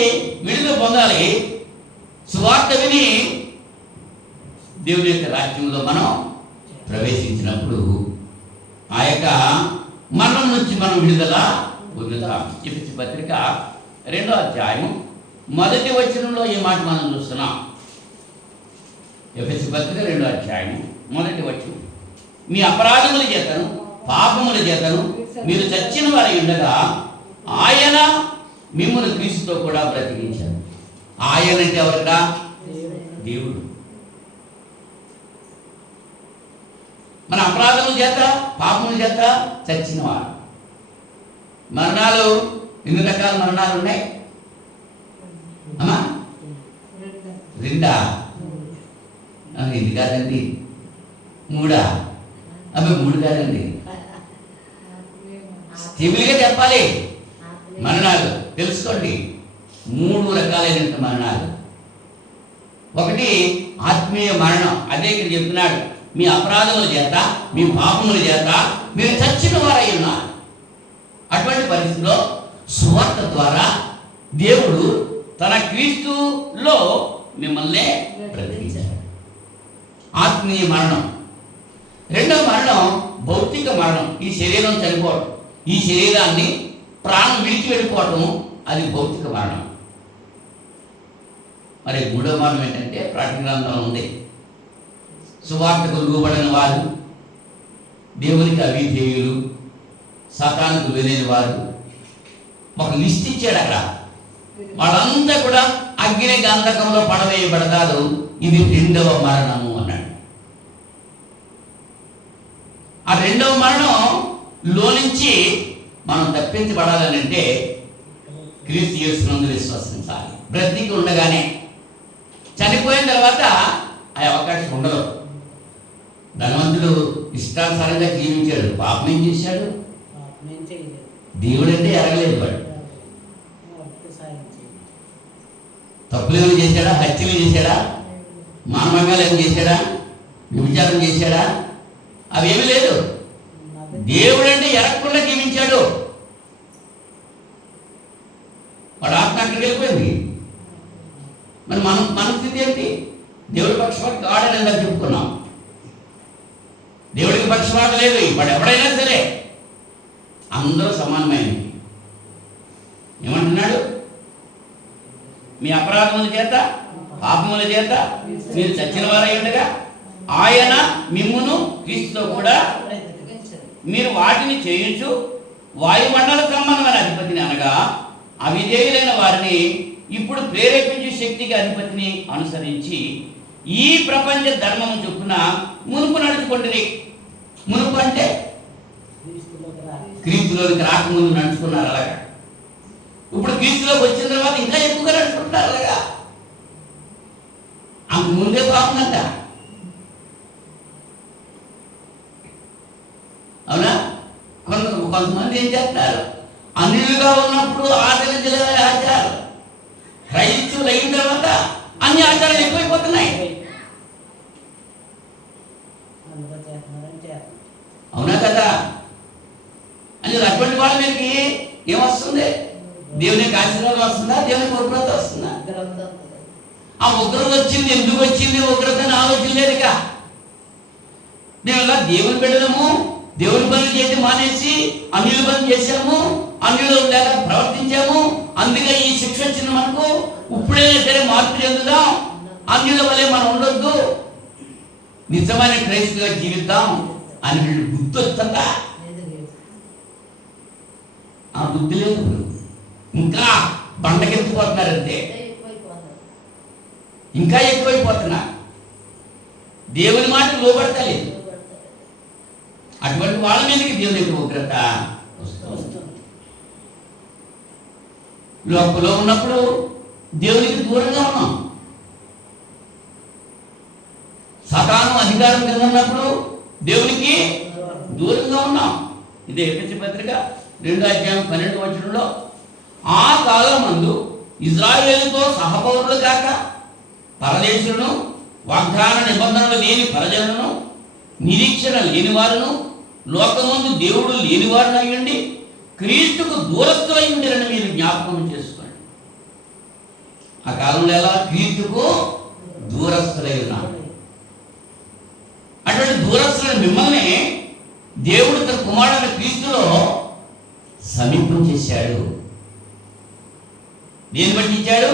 విడుదల పొందాలి. సువార్త విని దేవుని యొక్క రాజ్యంలో మనం ప్రవేశించినప్పుడు ఆ యొక్క మరణం నుంచి మనం విడుదల పొందుతాం. ఎఫెసీ పత్రిక 2వ అధ్యాయం 1వ వచనంలో ఈ మాట మనం చూస్తున్నాం. ఎఫెసీ పత్రిక 2వ అధ్యాయం 1వ వచనం, మీ అపరాధముల చేతను పాపముల చేతను మీరు చచ్చిన వారి ఉండగా ఆయన మిమ్మల్ని క్రీస్తుతో కూడా బ్రతికించారు. ఆయన అంటే ఎవరికా? దేవుడు. మన అపరాధముల చేత పాపముల చేత చచ్చిన వారు. మరణాలు ఎన్ని రకాల మరణాలు ఉన్నాయి అమ్మా? 2 ఇది కాదండి, 3 అవి 3 కాదండి, సివిల్గా చెప్పాలి. మరణాలు తెలుసుకోండి. 3 రకాలైన మరణాలు. ఒకటి ఆత్మీయ మరణం. అదే ఇక్కడ చెప్తున్నాడు, మీ అపరాధముల చేత, మీ పాపముల చేత మీరు చచ్చిన వారై ఉన్నారు. అటువంటి పరిస్థితిలో సువార్త ద్వారా దేవుడు తన క్రీస్తులో మిమ్మల్ని బ్రతికించాడు. ఆత్మీయ మరణం. రెండవ మరణం భౌతిక మరణం. ఈ శరీరం చనిపోవడం, ఈ శరీరాన్ని ప్రాణం విడిచి వెళ్ళిపోవటం, అది భౌతిక మరణం. మరి మూడవ మరణం ఏంటంటే ప్రకటన గ్రంథంలో ఉంది, సువార్తకు లోబడిన వారు, దేవునికి అవిధేయులు, సాతానుకు వెళ్ళిన వారు. ఒక లిస్ట్ ఇచ్చాడు అక్కడ. వాళ్ళంతా కూడా అగ్ని గంధకంలో పడవేయబడతారు. ఇది 2వ మరణము అన్నాడు. ఆ 2వ మరణంలో నుంచి మనం తప్పించబడాలని అంటే క్రీస్తు యేసునందు విశ్వసించాలి. బ్రతికి ఉండగానే. చనిపోయిన తర్వాత ఆ అవకాశం ఉండదు. ధనవంతుడు ఇష్టానుసారంగా జీవించాడు, పాపం ఏం చేశాడు? దేవుడు అంటే ఎరగలేదు. వాడు తప్పులు చేశాడా? హత్యలు చేశాడా? మానవంగాలు ఏం చేశాడా? విచారం చేశాడా? అవేమీ లేదు. దేవుడు అంటే ఎరగకుండా జీవించాడు. వాడు ఆత్మ అక్కడికి వెళ్ళిపోయింది. మరి మన స్థితి ఏంటి? దేవుడి పక్షపాతం కాడని ఎంత చెప్పుకున్నాం. దేవుడికి పక్షపాతం లేదు. వాడు ఎవడైనా సరే అందరూ సమానమైనవి. ఏమంటున్నాడు? మీ అపరాధముల చేత, పాపముల చేత మీరు చచ్చిన వారై ఉండగా ఆయన మిమ్మును క్రీస్తుతో కూడా మీరు వాటిని చేయించు వాయుమండల సంబంధమైన అధిపతిని అనగా అవిధేయులైన వారిని ఇప్పుడు ప్రేరేపించే శక్తికి అధిపతిని అనుసరించి ఈ ప్రపంచ ధర్మము చొప్పున మునుపు నడుచుకుంటుంది. మునుపు అంటే క్రీస్తులోకి రాకముందు నడుచుకున్నారు అలాగా. ఇప్పుడు క్రీస్తులోకి వచ్చిన తర్వాత ఇంకా ఎక్కువగా నడుచుకుంటారు అలాగా. అంత ముందే పాపంట. అవునా? కొంతమంది ఏం చేస్తారు, అన్యులుగా ఉన్నప్పుడు ఆచరించలే ఆచారాలు, క్రైస్తవులు అయిన తర్వాత అన్ని ఆచారాలు ఎక్కువైపోతున్నాయి. అవునా కదా? అని అటువంటి వాళ్ళ మీదకి ఏమొస్తుంది? దేవునికి ఆశీర్వాదం వస్తుందా? దేవునికి ఉగ్రత వస్తుందా? ఆ ఉగ్రత వచ్చింది. ఎందుకు వచ్చింది ఉగ్రత అని ఆలోచన లేదుగా. మేము ఇలా దేవుని బిడ్డలము, దేవుని పనులు చేసి మానేసి అన్యుల పనులు చేశాము, అన్యులు లేక ప్రవర్తించాము. అందుకే ఈ శిక్ష వచ్చింది మనకు. ఇప్పుడైనా సరే మార్పు చెందుదాం, అన్యుల వల్లే మనం ఉండొద్దు, నిజమైన క్రైస్తవుగా జీవిద్దాం అని వీళ్ళు బుద్ధి వస్తుందా? ఆ బుద్ధి లేదు. ఇంకా బండకెత్తిపోతున్నారు అంతే. ఇంకా ఎక్కువైపోతున్నా. దేవుని మాట లోబడతలేదు. అటువంటి వాళ్ళ మీదకి దేవుని యొక్క ఉగ్రత వస్తుంది. లోకంలో ఉన్నప్పుడు దేవునికి దూరంగా ఉన్నాం. సాతాను అధికారం కింద ఉన్నప్పుడు దేవునికి దూరంగా ఉన్నాం. ఇదే ఎఫెసీ పత్రిక 2:12 ఆ కాలమందు ఇజ్రాయేలుతో సహపౌరులు కాక పరదేశులను, వాగ్దాన నిబంధనలు లేని ప్రజలను, నిరీక్షణ లేని వారును, లోకమందు దేవుడు లేని వారిని అయ్యండి క్రీస్తుకు దూరస్తులై ఉండిరని మీరు జ్ఞాపకం చేసుకోండి. ఆ కాలంలో ఎలా? క్రీస్తుకు దూరస్తులై ఉన్నారు. అటువంటి దూరస్తులైన మిమ్మల్ని దేవుడు తన కుమారుడైన క్రీస్తులో సమీపం చేశాడు. దేని బట్టి ఇచ్చాడు?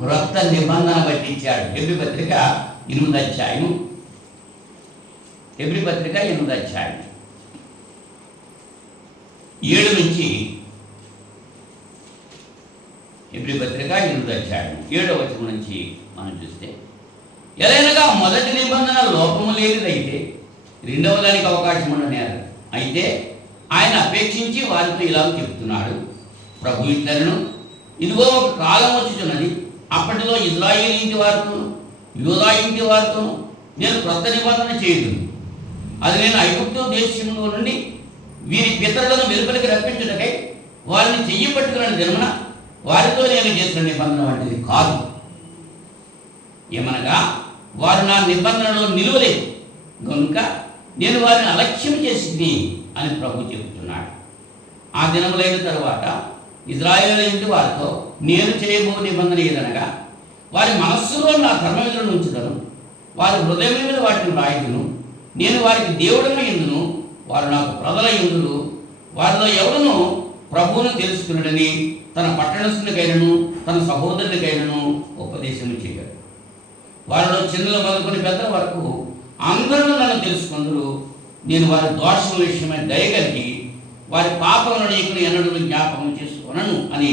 క్రొత్త నిబంధన బట్టి ఇచ్చాడు. హెబ్రీ పత్రిక 8వ అధ్యాయం. హెబ్రీ పత్రిక 8వ అధ్యాయం 7 నుంచి. హెబ్రీ పత్రిక 8వ అధ్యాయం 7వ వచనం నుంచి మనం చూస్తే, ఎలాగనగా మొదటి నిబంధన లోపము లేనిదైతే రెండవ దానికి అవకాశం ఉండనేరు. అయితే ఆయన అపేక్షించి వారితో ఇలా చెప్తున్నాడు, ప్రభు ఇద్దరును, ఇదిగో ఒక కాలం వచ్చుచున్నది, అప్పటిలో ఇజ్రాయేలు ఇంటి వారితో యూదా ఇంటి వారితో నేను క్రొత్త నిబంధన చేయదు. అది నేను ఐగుప్తు దేశంలో నుండి వీరి పితరులను వెలుపలికి రప్పించుటకై వారిని చెయ్యి పట్టుకున్న దినమున వారితో నేను చేసిన నిబంధన వంటిది కాదు. ఏమనగా వారు నా నిబంధనలో నిలువలేదు కనుక నేను వారిని అలక్ష్యం చేసింది అని ప్రభు చెబుతున్నాడు. ఆ దినములైన తరువాత ఇశ్రాయేలు ఇంటి వారితో నేను చేయబో నిబంధన ఏదనగా వారి మనస్సులో నా ధర్మవిధులను ఉంచుతాను, వారి హృదయం మీద వాటిని రాయుదును, నేను వారికి దేవుడను ఎందును, వారు నాకు ప్రజల ఎందులు. వారిలో ఎవరును ప్రభువును తెలుసుకున్నాడని తన పట్టణస్థునికైనను తన సహోదరునికైనను ఉపదేశం చేయడు. వారిలో చిన్నలు మొదలుకొని పెద్దల వరకు అందరూ నన్ను తెలుసుకుందరు. నేను వారి దోషం విషయమై దయగలిగి వారి పాపములను ఇక్కడ ఎన్నడూ జ్ఞాపకం చేసుకొనను అని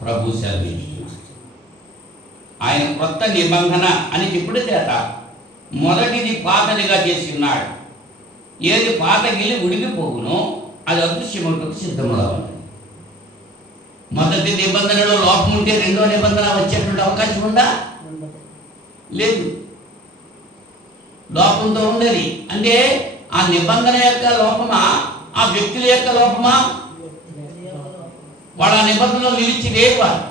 ప్రభు సెలవిస్తున్నాడు. ఆయన కొత్త నిబంధన అని చెప్పుడు చేత మొదటిది పాతదిగా చేసి ఉన్నాడు. ఏది పాత గిల్లి ఉడిగిపోవునో అది అదృశ్యమవుటకు సిద్ధముగా ఉంటుంది. మొదటి నిబంధనలో లోపం ఉంటే రెండో నిబంధన వచ్చేటువంటి అవకాశం ఉందా? లేదు. లోపంతో ఉండేది అంటే ఆ నిబంధన యొక్క లోపమా, ఆ వ్యక్తుల యొక్క లోపమా? వాడు ఆ నిబంధనలో నిలిచి లేవారు.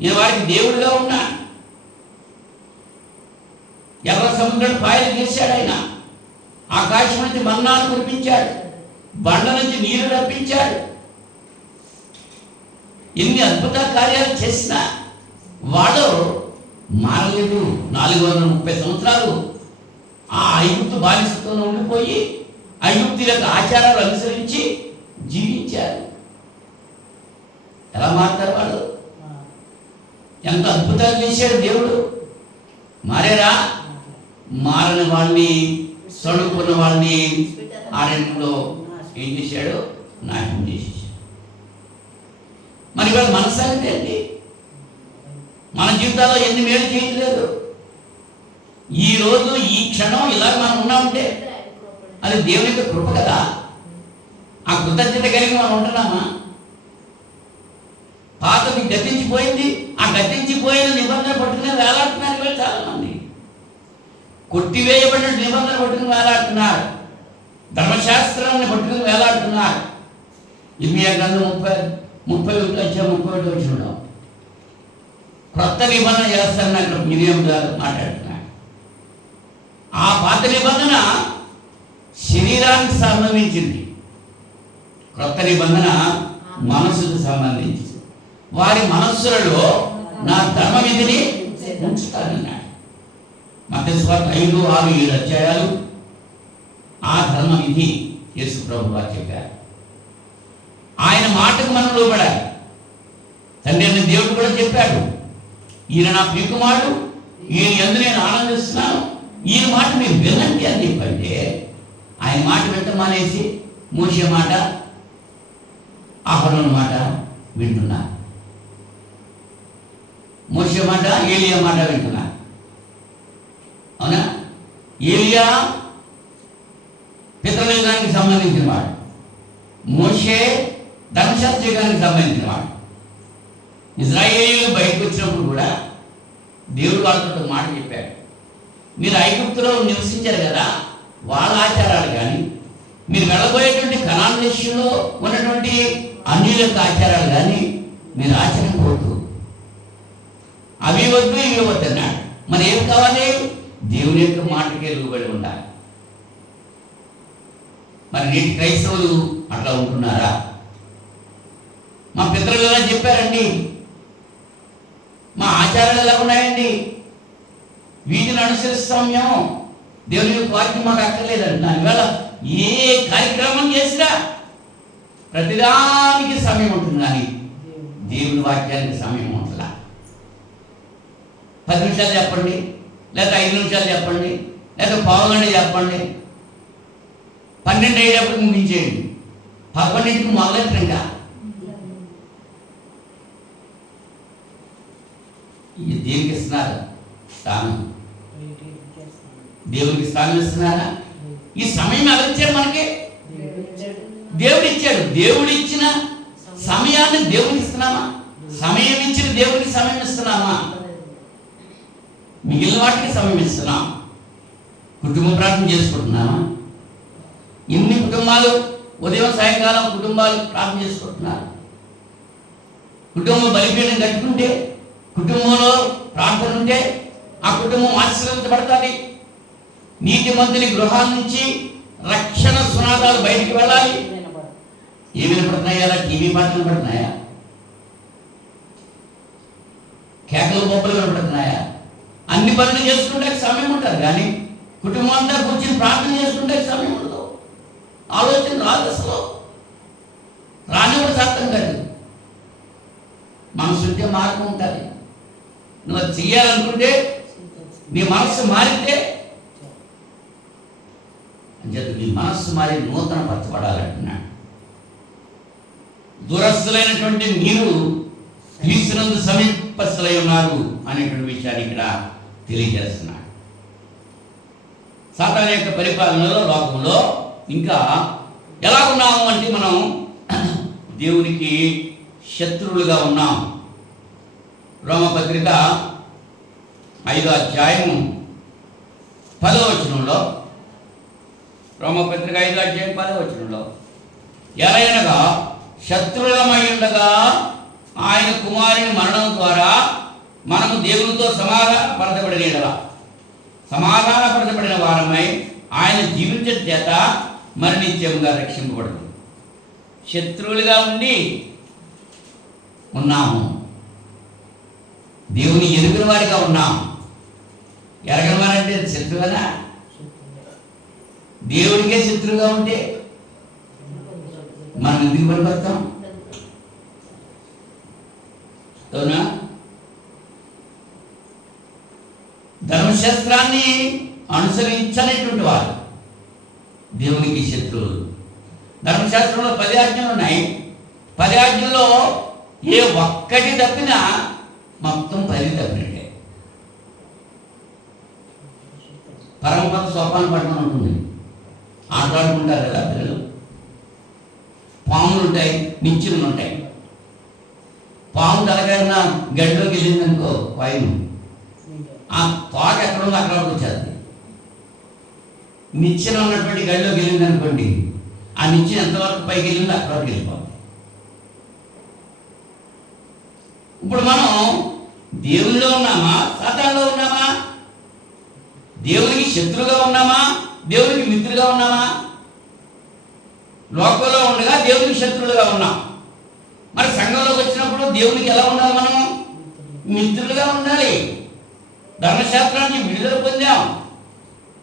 నేను వారికి దేవుడిగా ఉన్నా. ఎర్ర సముద్రం పాయలు చేశాడు ఆయన. ఆకాశం నుంచి మన్నాను కురిపించాడు, బండ నుంచి నీరు రప్పించాడు. ఎన్ని అద్భుత కార్యాలు చేసినా వాడు మారలేదు. 430 సంవత్సరాలు ఆ ఐగుప్తు బానిసతో ఉండిపోయి ఐగుప్తు యొక్క ఆచారాలు అనుసరించి జీవించారు. ఎలా మారుతారు వాళ్ళు? ఎంత అద్భుతాలు చేశాడు దేవుడు. మారేరా? మారని వాళ్ళని, సడుకున్న వాళ్ళని ఆరణ్యంలో ఏం చేశాడు? నాశనం చేసేసాడు. మరి ఇవాళ మన సంగతి ఏంటి? మన జీవితాల్లో ఎన్ని మేలు చేయట్లేదు. ఈరోజు ఈ క్షణం ఇలా మనం ఉన్నామంటే అది దేవుని యొక్క కృప కదా. ఆ కృతజ్ఞత కలిగి మనం ఉంటున్నామా? పాతది గతించిపోయింది. ఆ గతించిపోయిన నిబంధన పట్టుకుని వేలాడుతున్నారు వీళ్ళు చాలా మంది. కొట్టివేయబడిన నిబంధన పట్టుకుని వేలాడుతున్నారు. ధర్మశాస్త్రాన్ని పట్టుకుని వేలాడుతున్నారు. ఇర్మియా గ్రంథం 31 వచ్చిన క్రొత్త నిబంధన చేస్తారని అక్కడ మిరియం గారు మాట్లాడుతున్నారు. ఆ పాత నిబంధన శరీరానికి సంబంధించింది, క్రొత్త నిబంధన మనసుకు సంబంధించింది. వారి మనస్సులలో నా ధర్మ విధిని ఉంచుతానన్నాడు. మత్తయి సువార్త 5, 6, 7 అధ్యాయాలు ఆ ధర్మ విధి యేసు ప్రభు వారు చెప్పారు. ఆయన మాటకు మనం లోబడాలి. తండ్రి అనే దేవుడు కూడా చెప్పాడు, ఈయన నా ప్రియకుమారుడు, ఈయన యందు నేను ఆనందిస్తున్నాను, ఈయన మాట మీరు వినండి అని చెప్పంటే ఆయన మాట వింటమానేసి మోషే మాట, అహరోను మాట వింటున్నా. మోషే మాట, ఏలియా మాట వింటున్నా. అవునా? ఏలియా పితరుల యుగానికి సంబంధించిన వాడు, మోషే ధర్మశాస్త్ర యుగానికి సంబంధించిన వాడు. ఇశ్రాయేలీయులు బయటకు వచ్చినప్పుడు కూడా దేవుడు వాళ్ళతో మాట చెప్పాడు, మీరు ఐగుప్తులో నివసించారు కదా, వాళ్ళ ఆచారాలు కానీ మీరు వెళ్ళబోయేటువంటి కనాన్ దేశంలో ఉన్నటువంటి అన్యుల యొక్క ఆచారాలు కానీ మీరు ఆచరించకూడదు. అవి వద్దు ఇవి వద్దు అన్నాడు. మరి ఏం కావాలి? దేవుని యొక్క మాటకే లోబడి ఉండాలి. మరి నేటి క్రైస్తవులు అట్లా ఉంటున్నారా? మా పితరులు ఎలా చెప్పారండి, మా ఆచారాలు ఎలా ఉన్నాయండి, వీటిని అనుసరిస్తాం మేము, దేవుని యొక్క వాక్యం మాకు అక్కర్లేదంటున్నాను. ఇవాళ ఏ కార్యక్రమం చేసినా ప్రతిదానికి సమయం ఉంటుంది, కానీ దేవుని వాక్యానికి సమయం ఉంటుందా? 10 నిమిషాలు చెప్పండి, లేదా 5 నిమిషాలు చెప్పండి, లేదా పావుగంట చెప్పండి, 12 అయ్యేటప్పుడు ముగించేయండి, 11కి మొదలెట్టంగా. దేనికి ఇస్తున్నారు స్థానం? దేవుడికి స్థానం ఇస్తున్నారా? ఈ సమయం ఎవరిచ్చారు మనకి? దేవుడు ఇచ్చాడు. దేవుడు ఇచ్చిన సమయాన్ని దేవుడికి ఇస్తున్నామా? సమయం ఇచ్చిన దేవుడికి సమయం ఇస్తున్నామా? మిగిలిన వాటికి సమయం ఇస్తున్నాం. కుటుంబ ప్రార్థన చేసుకుంటున్నామా? ఇన్ని కుటుంబాలు ఉదయం సాయంకాలం కుటుంబాలు ప్రార్థన చేసుకుంటున్నారు. కుటుంబం బలిపీఠం కట్టుకుంటే, కుటుంబంలో ప్రార్థన ఉంటే ఆ కుటుంబం ఆశీర్వదించబడుతుంది. నీతిమంతుని గృహాల నుంచి రక్షణ సునాదాలు బయటికి వెళ్ళాలి. ఏమి వినపడుతున్నాయా? అలా టీవీ పాటలు పడుతున్నాయా? కేకలు బొబ్బలు వినపడుతున్నాయా? అన్ని పనులు చేసుకుంటే సమయం ఉంటుంది, కానీ కుటుంబం అంతా కూర్చొని ప్రార్థన చేసుకుంటే సమయం ఉండదు. ఆలోచన రాదు, అసలు రానివ్వడం సాధ్యం కాదు. మనసు ఉంటే మార్గం ఉంటుంది. నువ్వు అది చెయ్యాలనుకుంటే, నీ మనస్సు మారితే, అంచేత నీ మనస్సు మారి నూతన పరచబడాలంటున్నాడు. దురస్తులైనటువంటి మీరు క్రీస్తునందు సమీపస్తులై ఉన్నారు అనేటువంటి విషయాన్ని ఇక్కడ తెలియజేస్తున్నాడు. సాతాను యొక్క పరిపాలనలో, లోకంలో ఇంకా ఎలా ఉన్నాము అంటే, మనం దేవునికి శత్రువులుగా ఉన్నాం. రోమపత్రిక 5వ అధ్యాయం 10వ వచనంలో, రోమపత్రిక 5వ అధ్యాయం 10వ వచనంలో, ఎలయనగా శత్రువులమై ఉండగా ఆయన కుమారుని మరణం ద్వారా మనము దేవునితో సమాధానపరచబడిన వారమై ఆయన జీవించడం చేత మరణిత్యముగా రక్షింపబడదు. శత్రువులుగా ఉండి ఉన్నాము, దేవుని ఎరుగిన వారిగా ఉన్నాం. ఎరగని వారంటే శత్రువునా? దేవుడికే శత్రువుగా ఉంటే మనం ఎందుకు పడిపోతాం? అవునా? ధర్మశాస్త్రాన్ని అనుసరించనేటువంటి వారు దేవునికి శత్రువులు. ధర్మశాస్త్రంలో 10 ఆజ్ఞలు ఉన్నాయి. 10 ఆజ్ఞల్లో ఏ ఒక్కటి తప్పినా మొత్తం 10 తప్పినట్టే. పరమపద సోపాన పట్టణం ఉంటుంది, ఆటలాడుకుంటారు కదా పిల్లలు. పాములు ఉంటాయి, నిచ్చెనలు ఉంటాయి. పాము తలకైనా గడిలోకి వెళ్ళిందనుకో వాయువు, ఆ తోక ఎక్కడ ఉందో అక్కడ వచ్చేది. నిచ్చెన ఉన్నటువంటి గడిలోకి వెళ్ళింది అనుకోండి, ఆ నిచ్చెన ఎంతవరకు పైకి వెళ్ళిందో అక్కడ వరకు వెళ్ళిపోతుంది. ఇప్పుడు మనం దేవునిలో ఉన్నామా, సాతానులో ఉన్నామా? దేవునికి శత్రువుగా ఉన్నామా, దేవునికి మిత్రులుగా ఉన్నామా? లోకంలో ఉండగా దేవునికి శత్రువులుగా ఉన్నాం. మరి సంఘంలోకి వచ్చినప్పుడు దేవునికి ఎలా ఉండాలి? మనం మిత్రులుగా ఉండాలి. ధర్మశాస్త్రానికి విడుదల పొందాం.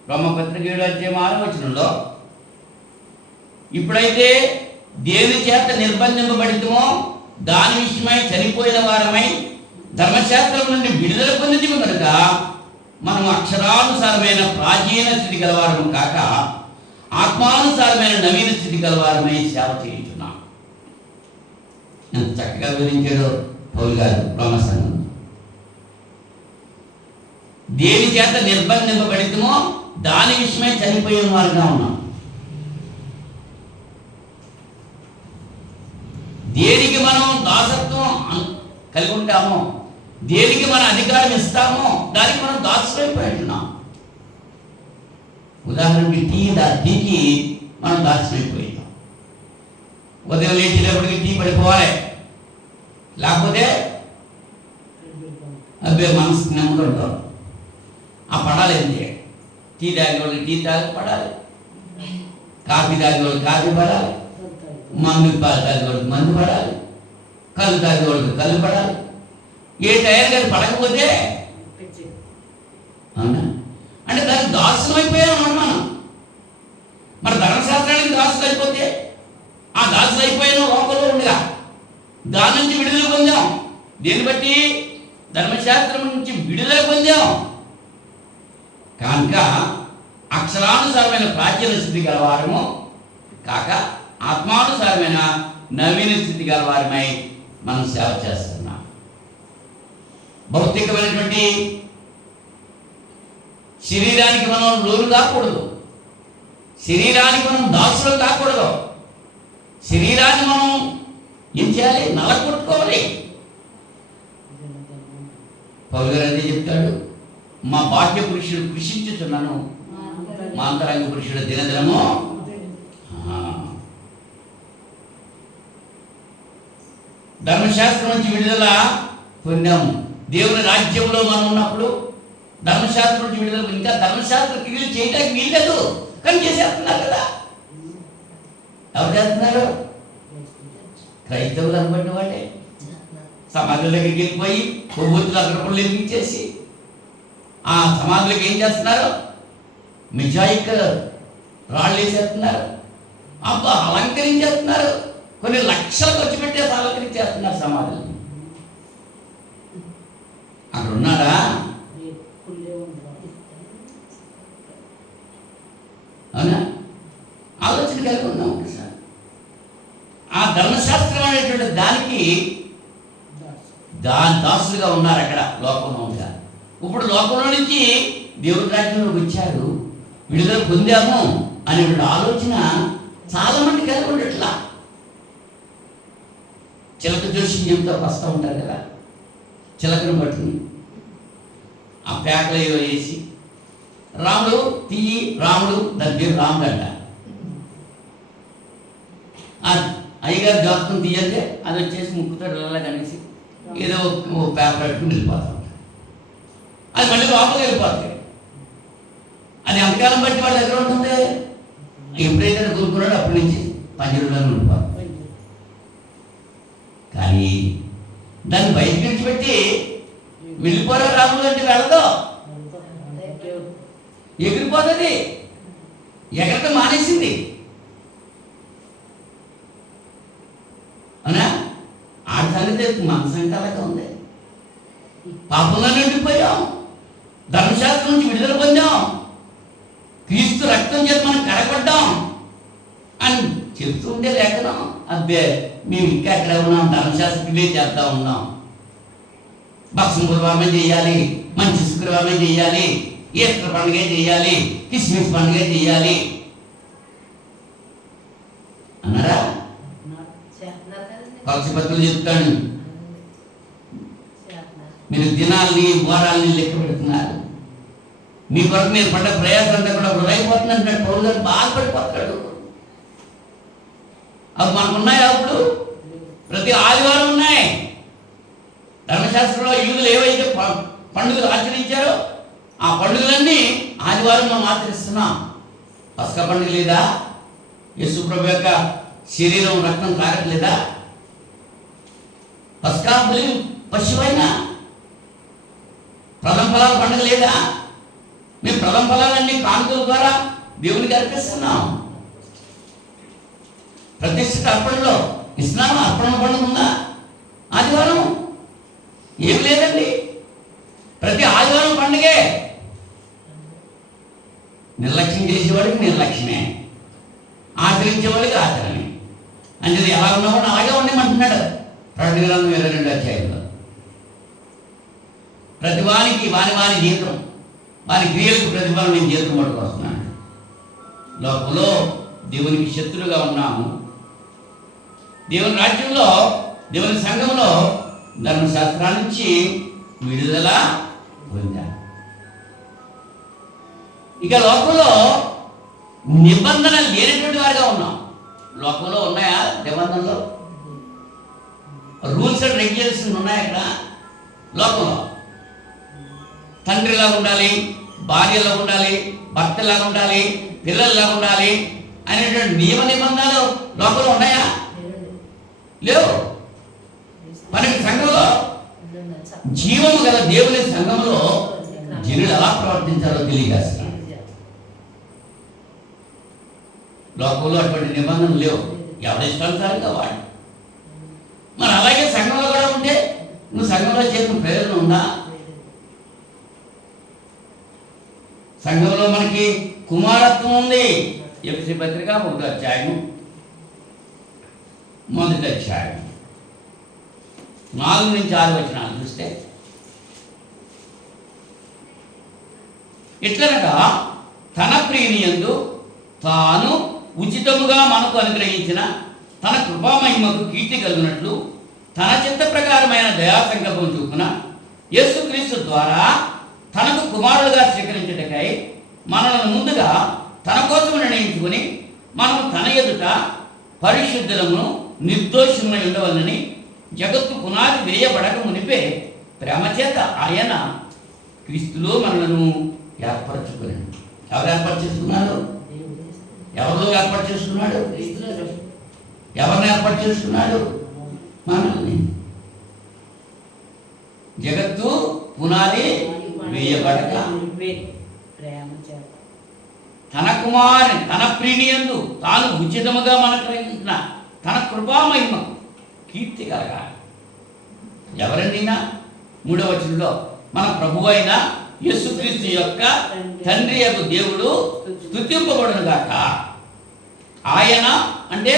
రోమపత్రిక 7వ అధ్యాయం 6వ వచనంలో, ఇప్పుడైతే దేవుని చేత నిర్బంధింపబడితమో దాని విషయమై చనిపోయిన వారమై ధర్మశాస్త్రం నుండి విడుదల పొందితము కనుక మనం అక్షరానుసారమైన ప్రాచీన స్థితి గలవారము కాక ఆత్మానుసారమైన నవీన స్థితి గలవారమై సేవ చేయించున్నాం. ఎంత చక్కగా వివరించాడో పౌలు గారు రోమ సంఘం. దేని చేత నిర్బంధింపబడితమో దాని విషయమై చనిపోయిన వారుగా ఉన్నాం. దేనికి మనం దాసత్వం కలిగి ఉంటామో, దేనికి మన అధికారం ఇస్తామో దానికి మనం దాసులైపోయింటున్నాం. ఉదాహరణకి టీకి మనం దాసులైపోయినాం. ఉదయం లేచేటప్పటికి టీ పడిపోవాలి, లేకపోతే అబ్బే మనసుకి నెమ్మది ఉంటాం. ఆ పడాలి ఏంటి? టీ తాగే వాళ్ళకి టీ తాగి పడాలి, కాఫీ తాగే వాళ్ళకి కాఫీ పడాలి, మందు తాగే వాళ్ళకి మందు పడాలి, కళ్ళు తాగే వాళ్ళకి కళ్ళు పడాలి. ఏ టైర్ గారు పడకపోతే అవునా అంటే దానికి దాసులు అయిపోయాం మనం. మరి ధర్మశాస్త్రానికి దాసులు అయిపోతే ఆ దాసులు అయిపోయిన లోపల ఉండగా దాని నుంచి విడుదల పొందాం. దేన్ని బట్టి? ధర్మశాస్త్రం నుంచి విడుదల పొందాం కనుక అక్షరానుసారమైన ప్రాచీన స్థితి గలవారము కాక ఆత్మానుసారమైన నవీన స్థితి గలవారమై మనం సేవ చేస్తున్నాం. భౌతికమైనటువంటి శరీరానికి మనం లోను కాకూడదు, శరీరానికి మనం దాసులు కాకూడదు. శరీరాన్ని మనం ఏం చేయాలి? నలగొట్టుకోవాలి. పౌలు గారు అదే చెప్తాడు, మా బాహ్య పురుషుడు కృషించుతున్నాను, మా అంతరంగ పురుషుడు దినదినము ధర్మశాస్త్రం నుంచి విడుదల పొందాము. దేవుని రాజ్యంలో మనం ఉన్నప్పుడు ధర్మశాస్త్రం నుంచి విడుదల, ఇంకా ధర్మశాస్త్ర క్రియలు చేయడానికి వీల్లేదు, కానీ చేసేస్తున్నారు కదా. ఎవరు చేస్తున్నారు? క్రైస్తవులు అనుకున్న వాళ్ళే. సమాధుల దగ్గరికి వెళ్ళిపోయి కొవ్వొత్తులు అగ్రపులు వెలిగించేసి ఆ సమాధులకు ఏం చేస్తున్నారు? మిజాయిక్ రాళ్ళు వేసేస్తున్నారు, అబ్బా అలంకరించేస్తున్నారు. కొన్ని లక్షలు ఖర్చు పెట్టేసి అలంకరించేస్తున్నారు సమాధులు. అక్కడ ఉన్నాడా? అవునా? ఆలోచన కలిగి ఉన్నాం ఒకసారి. ఆ ధర్మశాస్త్రం అనేటువంటి దానికి దాసులుగా ఉన్నారు అక్కడ లోకంలో ఉంటారు. ఇప్పుడు లోకంలో నుంచి దేవుడి రాజ్యంలోకి వచ్చారు, విడుదల పొందాము అనేటువంటి ఆలోచన చాలా మంది కలిగి ఉండట్లా. చిలక జోషింతో వస్తూ ఉంటారు కదా, చిలకను పట్టుకుని ఆ పేకలు ఏదో వేసి రాముడు తీయి, రాముడు దాని పేరు రాముడు అంట. అయ్యగారు జాతకం తీయంటే అది వచ్చేసి ముక్కుతాడు ఇలా కనేసి ఏదో పేపర్ పెట్టుకుని వెళ్ళిపోతా ఉంటాడు. అది మళ్ళీ లోపలికి వెళ్ళిపోతాయి. అది ఎంతకాలం బట్టి వాళ్ళ దగ్గర ఉంటుంది. ఎప్పుడైతే కూరుకున్నాడో అప్పటి నుంచి పంజరంలో ఉండిపోతాం. కానీ దాన్ని బయట విడిచిపెట్టి వెళ్ళిపోరా రాముడు అంటే వెళ్ళదు, ఎగిరిపోతుంది, ఎగరటం మానేసింది. అవునా? ఆ సంగతి మన సంగతి అలాగే ఉంది. పాపంలో నిండిపోయాం, ధర్మశాస్త్రం నుంచి విడుదల పొందాం, క్రీస్తు రక్తం చేత మనం కడగబడ్డాం అని చెప్తూ ఉండే లేఖనం. అబ్బే మేము ఇంకా ఎక్కడ ఉన్నాం, ధర్మశాస్త్రమే చేస్తా ఉన్నాం. భక్షణ గురువారమే చేయాలి, మంచి శుక్రవారమే చేయాలి, ఈస్టర్ పండుగ చేయాలి, క్రిస్మస్ పండుగ చేయాలి అన్నారా? పక్షపత్రులు చెప్తాడు, మీరు దినాల్ని వారాల్ని లెక్క పెడుతున్నారు, మీ కొరకు మీరు పడ్డ ప్రయాసం అంతా కూడా వృధైపోతుంది అంటున్నాడు పౌలు గారు. బాధపడిపోతాడు. అవి మనకు ఉన్నాయా? అప్పుడు ప్రతి ఆదివారం ఉన్నాయి. ధర్మశాస్త్రంలో యూదులు ఏవైతే పండుగలు ఆచరించారో ఆ పండుగలన్నీ ఆదివారం మనం ఆచరిస్తున్నాం. పస్కా పండుగ లేదా? యేసు ప్రభు యొక్క శరీరం రక్తం తాగట్లేదా? పస్కా బలి పశువైనా ప్రథమ ఫలాల పండుగ లేదా? మేము ప్రథమ ఫలాలన్నీ కానుకల ద్వారా దేవునికి అర్పిస్తున్నాం. ప్రతిష్ఠిత అర్పణలో ఇస్తున్నాము. అర్పణ పండుగ ఉందా ఆదివారం? ఏం లేదండి. ప్రతి ఆదివారం పండుగే. నిర్లక్ష్యం చేసేవాడికి నిర్లక్ష్యమే, ఆచరించేవాడికి ఆచరణే. అంటే ఎలా ఉన్నవాడు అలాగే ఉండమంటున్నాడు ప్రకటన గ్రంథం 22వ అధ్యాయంలో. ప్రతి వానికి వాని జీతం, వాని క్రియలకు ప్రతిఫలం నేను జీతం పట్టుకొస్తున్నాను. లోకంలో దేవునికి శత్రువుగా ఉన్నాము. దేవుని రాజ్యంలో, దేవుని సంఘంలో ధర్మశాస్త్రాల నుంచి విడుదల పొందాం. ఇక లోకంలో నిబంధన లేనటువంటి వారిగా ఉన్నాం. లోకంలో ఉన్నాయా నిబంధనలు? రూల్స్ అండ్ రెగ్యులేషన్స్ ఉన్నాయా ఇక్కడ లోకంలో? తండ్రిలాగా ఉండాలి, భార్యలాగా ఉండాలి, భర్తలాగా ఉండాలి, పిల్లల్లాగా ఉండాలి అనేటువంటి నియమ నిబంధనలు లోకంలో ఉన్నాయా? లేవు. మనకి సంఘంలో జీవము గల దేవుని సంఘంలో జనులు ఎలా ప్రవర్తించాలో తెలియజేస్తారు. లోకంలో అటువంటి నిబంధనలు లేవు. ఎవరిష్టానుసారంగా వాడు. మరి అలాగే సంఘంలో కూడా ఉంటే నువ్వు సంఘంలో చేసిన ప్రయోజనం ఉందా? సంఘంలో మనకి కుమారత్వం ఉంది. ఎఫెసీ పత్రిక 1వ అధ్యాయం 1వ అధ్యాయం 4 నుంచి 6 వచనాలు చూస్తే, ఇట్లనగా తన ప్రియుని యందు తాను ఉచితముగా మనకు అనుగ్రహించిన తన కృపామహిమకు కీర్తి కలిగినట్లు తన చిత్త ప్రకారమైన దయాసంకల్పం చూపున యేసుక్రీస్తు ద్వారా తనకు కుమారులుగా స్వీకరించుటకై మనలను ముందుగా తన కోసం నిర్ణయించుకుని మనము తన ఎదుట పరిశుద్ధులమును నిర్దోషములై ఉండవలనని జగత్తు పునాది వేయబడక మునిపే ప్రేమ చేత ఆయన క్రీస్తులో మనలను ఏర్పరచుకుని. ఎవరు ఏర్పాటు చేసుకున్నారు? ఎవరిలో ఏర్పాటు చేసుకున్నాడు? ఎవరిని ఏర్పాటు చేసుకున్నాడు? మనల్ని. జగత్తు పునాది వేయబడక తన కుమారుని తన ప్రియనియందు తాను ఉచితముగా మనకు గ్రహించిన తన కృపామహిమ కీర్తి కలగా. ఎవరండి? 3వ వచనంలో మన ప్రభు అయిన యేసుక్రీస్తు యొక్క తండ్రి యొక్క దేవుడు స్తుతింపబడునుగాక. ఆయన అంటే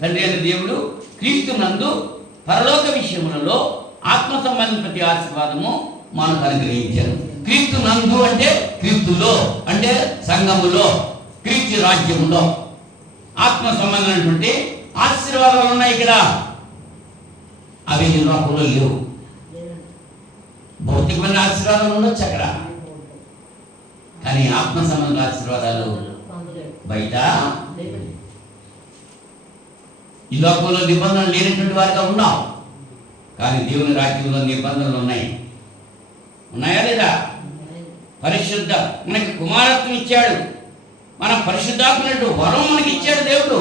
తండ్రి అయిన దేవుడు క్రీస్తు నందు పరలోక విషయములలో ఆత్మ సంబంధం ప్రతి ఆశీర్వాదము మనకు అనుగ్రహించారు. క్రీస్తు నందు అంటే క్రీస్తులో, అంటే సంఘములో, క్రీస్తు రాజ్యములో ఆత్మ సంబంధమైనటువంటి ఆశీర్వాదాలు ఉన్నాయి. ఇక్కడ అవి ఈ లోకంలో లేవు. భౌతికమైన ఆశీర్వాదాలు ఉండొచ్చు అక్కడ, కానీ ఆత్మ సంబంధ ఆశీర్వాదాలు బయట. ఈ లోకంలో నిబంధనలు లేనటువంటి వారిగా ఉన్నాం, కానీ దేవుని రాజ్యంలో నిబంధనలు ఉన్నాయి. ఉన్నాయా లేదా? పరిశుద్ధ మనకి కుమారత్వం ఇచ్చాడు. మన పరిశుద్ధాత్మ వరం మనకి ఇచ్చాడు దేవుడు.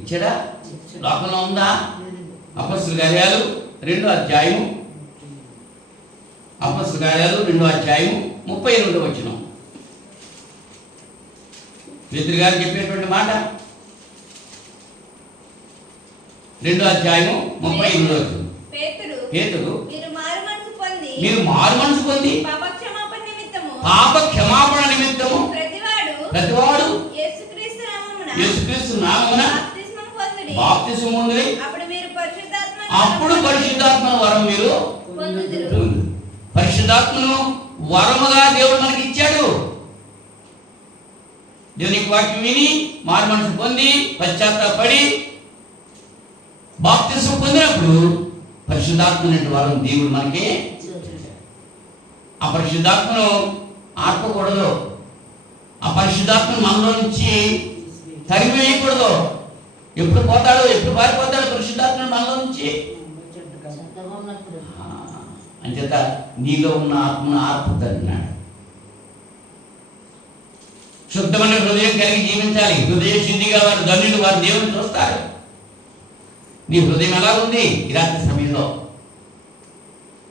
ఇచ్చాడా? లోకంలో ఉందా? అపొస్తలుల కార్యాలు 2వ అధ్యాయము, అపొస్తలుల కార్యాలు 2వ అధ్యాయము 32వ వచనం. పేతురు గారు చెప్పేటువంటి మాట 2వ అధ్యాయము 32వ వచనం. పేతురు మీరు మారు మనసు పొంది పాప క్షమాపణ నిమిత్తము ప్రతివాడు యేసుక్రీస్తు నామమున బాప్తిస్మము పొందుడి, అప్పుడు పరిశుద్ధాత్మ వరం మీరు పొందుదురు. పరిశుద్ధాత్మను వరముగా దేవుడు మనకి ఇచ్చాడు. దేవునికి వాక్యం విని మారు మనసు పొంది పశ్చాత్తాపడి బాప్తిస్మం పొందినప్పుడు పరిశుద్ధాత్మ వరం దేవుడు మనకి. ఆ పరిశుద్ధాత్మను ఆర్పకూడదు. ఆ పరిశుద్ధాత్మను మనలో నుంచి తరిమివేయకూడదు. ఎప్పుడు పోతాడు, ఎప్పుడు పారిపోతాడు పరిశుద్ధాత్మను మనలో నుంచి? అంచేత నీలో ఉన్న ఆత్మను ఆర్పుతున్నాడు. శుద్ధమైన హృదయం కలిగి జీవించాలి. హృదయ శుద్ధిగా వారు ధన్యులు, వారు దేవుని చూస్తారు. నీ హృదయం ఎలా ఉంది? ఈ రాత్రి సమయంలో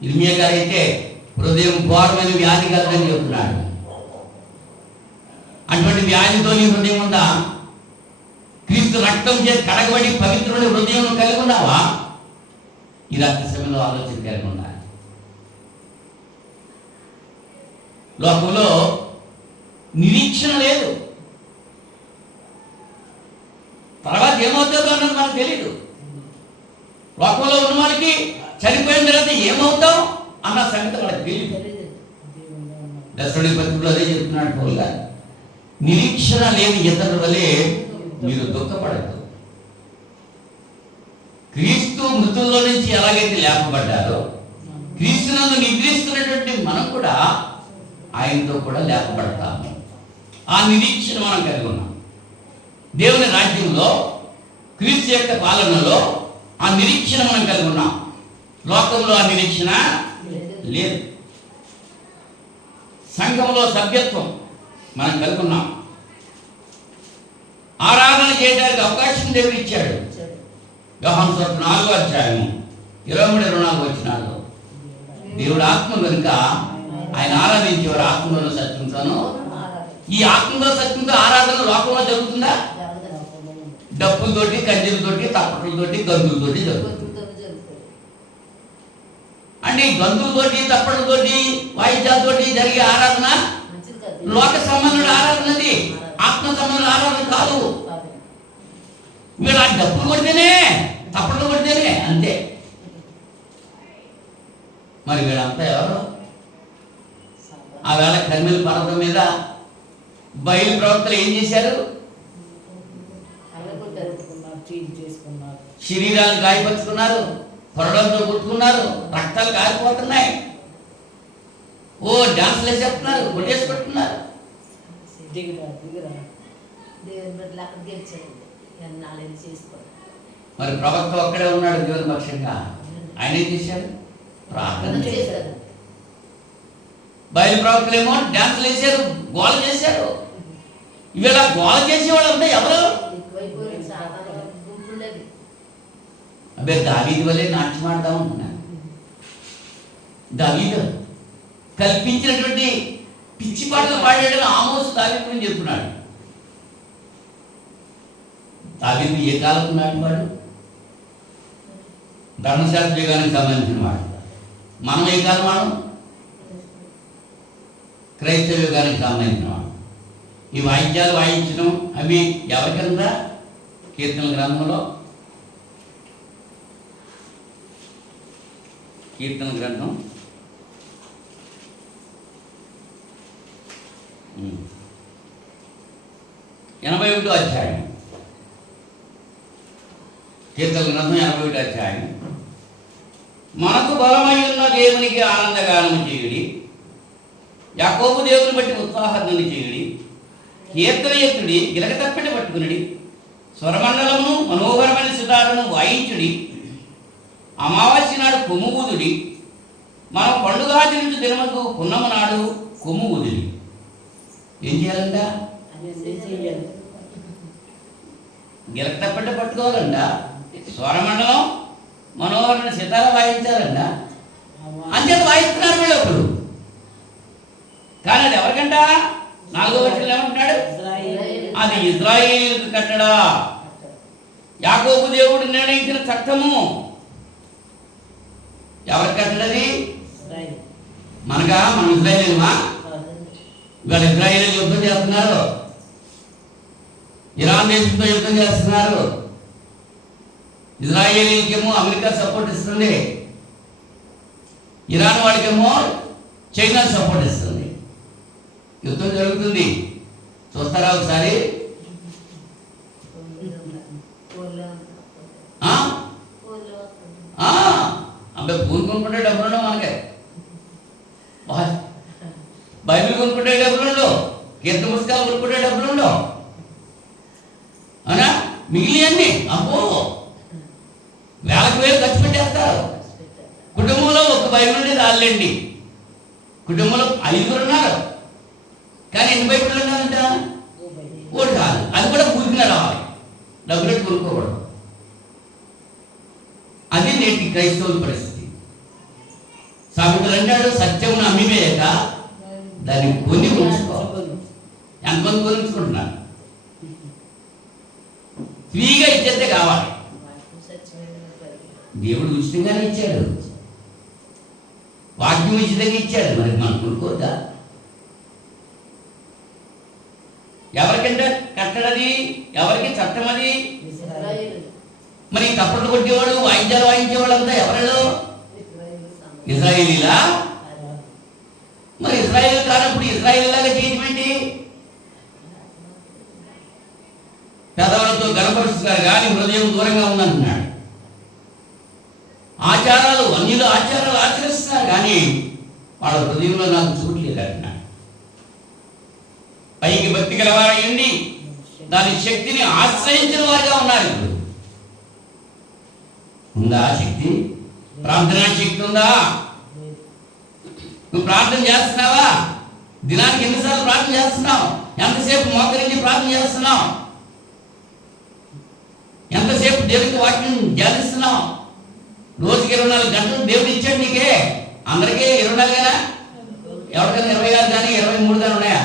ఇర్మియా గారు అయితే హృదయం ఘోరమైన వ్యాధి కలదని చెబుతున్నాడు. అటువంటి వ్యాధితో నీ హృదయం ఉందా? క్రీస్తు రక్తం చేసి కడగబడి పవిత్రుని హృదయం కలిగి ఉన్నావా? ఈ రాత్రి సమయంలో ఆలోచన కలిగి ఉండాలి. లోకంలో నిరీక్షణ లేదు. తర్వాత ఏమవుతుందో అన్నది మనకు తెలియదు. లోకంలో ఉన్న వాళ్ళకి చనిపోయిన తర్వాత ఏమవుతాం అన్న సంగతి వాళ్ళకి తెలియదు. దశరుడి పత్రికలో అదే చెప్తున్నాడు పౌలు గారు. నిరీక్షణ లేని ఇతరుల వలె మీరు దుఃఖపడద్దు. క్రీస్తు మృతుల్లో నుంచి ఎలాగైతే లేపబడ్డారో, క్రీస్తునందు నిద్రిస్తున్నటువంటి మనం కూడా ఆయనతో కూడా లేపబడతాము. ఆ నిరీక్షణ మనం కలిగి ఉన్నాం. దేవుని రాజ్యంలో, క్రీస్తు యొక్క పాలనలో ఆ నిరీక్షణ మనం కలిగి ఉన్నాం. లోకంలో ఆ నిరీక్షణ లేదు. సంఘంలో సభ్యత్వం మనం కలిగి ఉన్నాం. ఆరాధన చేయడానికి అవకాశం దేవుడు ఇచ్చాడు. యోహాను సువార్త 4వ అధ్యాయము 23-24 వచనాల్లో దేవుడు ఆత్మ కనుక ఆయన ఆరాధించేవారు ఆత్మలో సత్యంతోను. ఈ ఆత్మలో సత్యంతో ఆరాధన లోకంలో జరుగుతుందా? డప్పులతోటి, కంజీలతోటి, తప్పట్లతోటి, గంతులతోటి జరుగుతుంది. అంటే గంతులతోటి, తప్పట్లతోటి, వాయిద్యాలతోటి జరిగే ఆరాధన లోక సంబంధుల ఆరాధనది, ఆత్మ సంబంధుల ఆరాధన కాదు. వీళ్ళు ఆ డప్పులు కొడితేనే, తప్పట్లు కొడితేనే అంతే. మరి వీళ్ళంతా ఎవరు? ఆ వేళ కర్మేలు పర్వతం మీద బయలు ప్రవక్తలు ఏం చేశారు? శరీరాలను గాయపరుచుకున్నారు, పొరడంతో కొట్టుకున్నారు, రక్తాలు కారిపోతున్నాయి. ఓ డాన్స్లు వేసేస్తున్నారు, కొట్టేసి పెట్టుకున్నారు. మరి ప్రవక్త ఒక్కడే ఉన్నాడు దేవుని పక్షంగా. ఆయన ఏం చేశాడు? ప్రార్థన చేశాడు. బయలు ప్రవక్తలేమో డ్యాన్సులు వేశారు, గోల చేశారు. ఇవాళ గోల చేసేవాళ్ళంతా ఎవరు? అబ్బే దావీదు వల్లే నాట్యం ఆడదాం అనుకున్నాను. దావీదు కల్పించినటువంటి పిచ్చి పాటలు పాడాడని ఆమోసు దావీదు గురించి చెప్తున్నాడు. దావీదు ఏ కాలం నాటివాడు? ధర్మశాస్త్ర యుగానికి సంబంధించిన వాడు. మనం ఏ కాలం వాడు? క్రైస్తవ యుగానికి సంబంధించిన వాడు. ఈ వాయిద్యాలు వాయించడం అవి ఎవరికంతా? కీర్తన గ్రంథంలో, కీర్తన గ్రంథం 81వ అధ్యాయం. కీర్తన గ్రంథం 81వ అధ్యాయం. మనకు బలమై ఉన్న దేవునికి ఆనందగానము చేయుడి, యాకోబు దేవుని బట్టి ఉత్సాహధ్వని చేయుడి, కీర్తన ఎత్తుడి, గిలక తప్పెట పట్టుకునుడి, స్వరమండలమును మనోహరమైన సితారును వాయించుడి, అమావాస్య నాడు కొమ్ము ఊదుడి, మనం పండుగ ఆచరించు దినముకు పున్నమ నాడు కొమ్ము ఊదుడి. ఏం చేయాలంట? గిలక తప్పెట పట్టుకోవాలంట, స్వరమండలం మనోహరమైన సితార వాయించాలంట. అంచేత వాయిస్తున్నారు వీళ్ళు అప్పుడు. కానీ అది ఎవరికంట? 4వ వచనంలో ఏమంటున్నాడు? అది ఇశ్రాయేలుకు కట్టడా, యాకోబు దేవుడు నిర్ణయించిన చట్టము. ఎవరికి కట్టడది? మనగా? మనం ఇశ్రాయేలీమా? ఇవాళ ఇశ్రాయేలు యుద్ధం చేస్తున్నారు, ఇరాన్ దేశంతో యుద్ధం చేస్తున్నారు. ఇజ్రాయేలీకేమో అమెరికా సపోర్ట్ ఇస్తుంది, ఇరాన్ వాడికేమో చైనా సపోర్ట్ ఇస్తుంది. యుద్ధం జరుగుతుంది. చూస్తారా ఒకసారి? అబ్బాయి పూలు కొనుక్కుంటే డబ్బులు మనకే, బైబిల్ కొనుక్కుంటే డబ్బులు, కీర్తన పుస్తకాలు కొనుక్కుంటే డబ్బులు అవునా? మిగిలినవన్నీ అబ్బో వేలకు వేలు ఖర్చు పెట్టేస్తారు. కుటుంబంలో ఒక బైబిల్ ఉంటే రాలేండి. కుటుంబంలో 5 ఉన్నారు, కానీ ఎన్ని బైబిల్ ఉన్నాయంట? ఒకటి కాదు, అది కూడా పూర్తిగా రావాలి, డబ్బులు కొనుక్కోకూడదు. అది నేటి క్రైస్తవుల పరిస్థితి. సామెతలు అంటాడు, సత్యమును అమ్మివేయక దాన్ని కొని ఉంచుకోవాలి. ఎంతమంది కొని ఉంచుకుంటున్నారు? ఫ్రీగా ఇచ్చేస్తే కావాలి. దేవుడు ఉచితంగానే ఇచ్చాడు, వాక్యం ఉచితంగా ఇచ్చాడు, మరి మనం కొనుక్కోద్దా? ఎవరికంటే కట్టడది? ఎవరికి చట్టం అది? మరి తప్పట్లు కొట్టేవాడు, వాయిద్యాలు వాయించేవాడు అంతా ఎవరు? ఇశ్రాయేలీలా? మరి ఇశ్రాయేల్ కానప్పుడు ఇశ్రాయేలీలాగా చేయటమేంటి? పెదవులతో గణపరుస్తున్నారు కానీ హృదయం దూరంగా ఉందంటున్నాడు. ఆచారాలు, అన్యుల ఆచారాలు ఆచరిస్తున్నారు కానీ వాళ్ళ హృదయంలో నాకు చూడలేదు అంటున్నాడు. పైకి భక్తి గలవారండి, దాని శక్తిని ఆశ్రయించిన వారిగా ఉన్నారు. ఇప్పుడు ఉందా శక్తి? ప్రార్థనా శక్తి ఉందా? నువ్వు ప్రార్థన చేస్తున్నావా? దినానికి ఎన్నిసార్లు ప్రార్థన చేస్తున్నావు? ఎంతసేపు మోకరించి ప్రార్థన చేస్తున్నావు? ఎంతసేపు దేవునికి వాక్యం ధ్యానిస్తున్నావు? రోజుకి 24 గంటలు దేవుడు ఇచ్చాడు నీకే. అందరికీ 24 కదా? ఎవరికైనా 26 కానీ 23 కానీ ఉన్నాయా?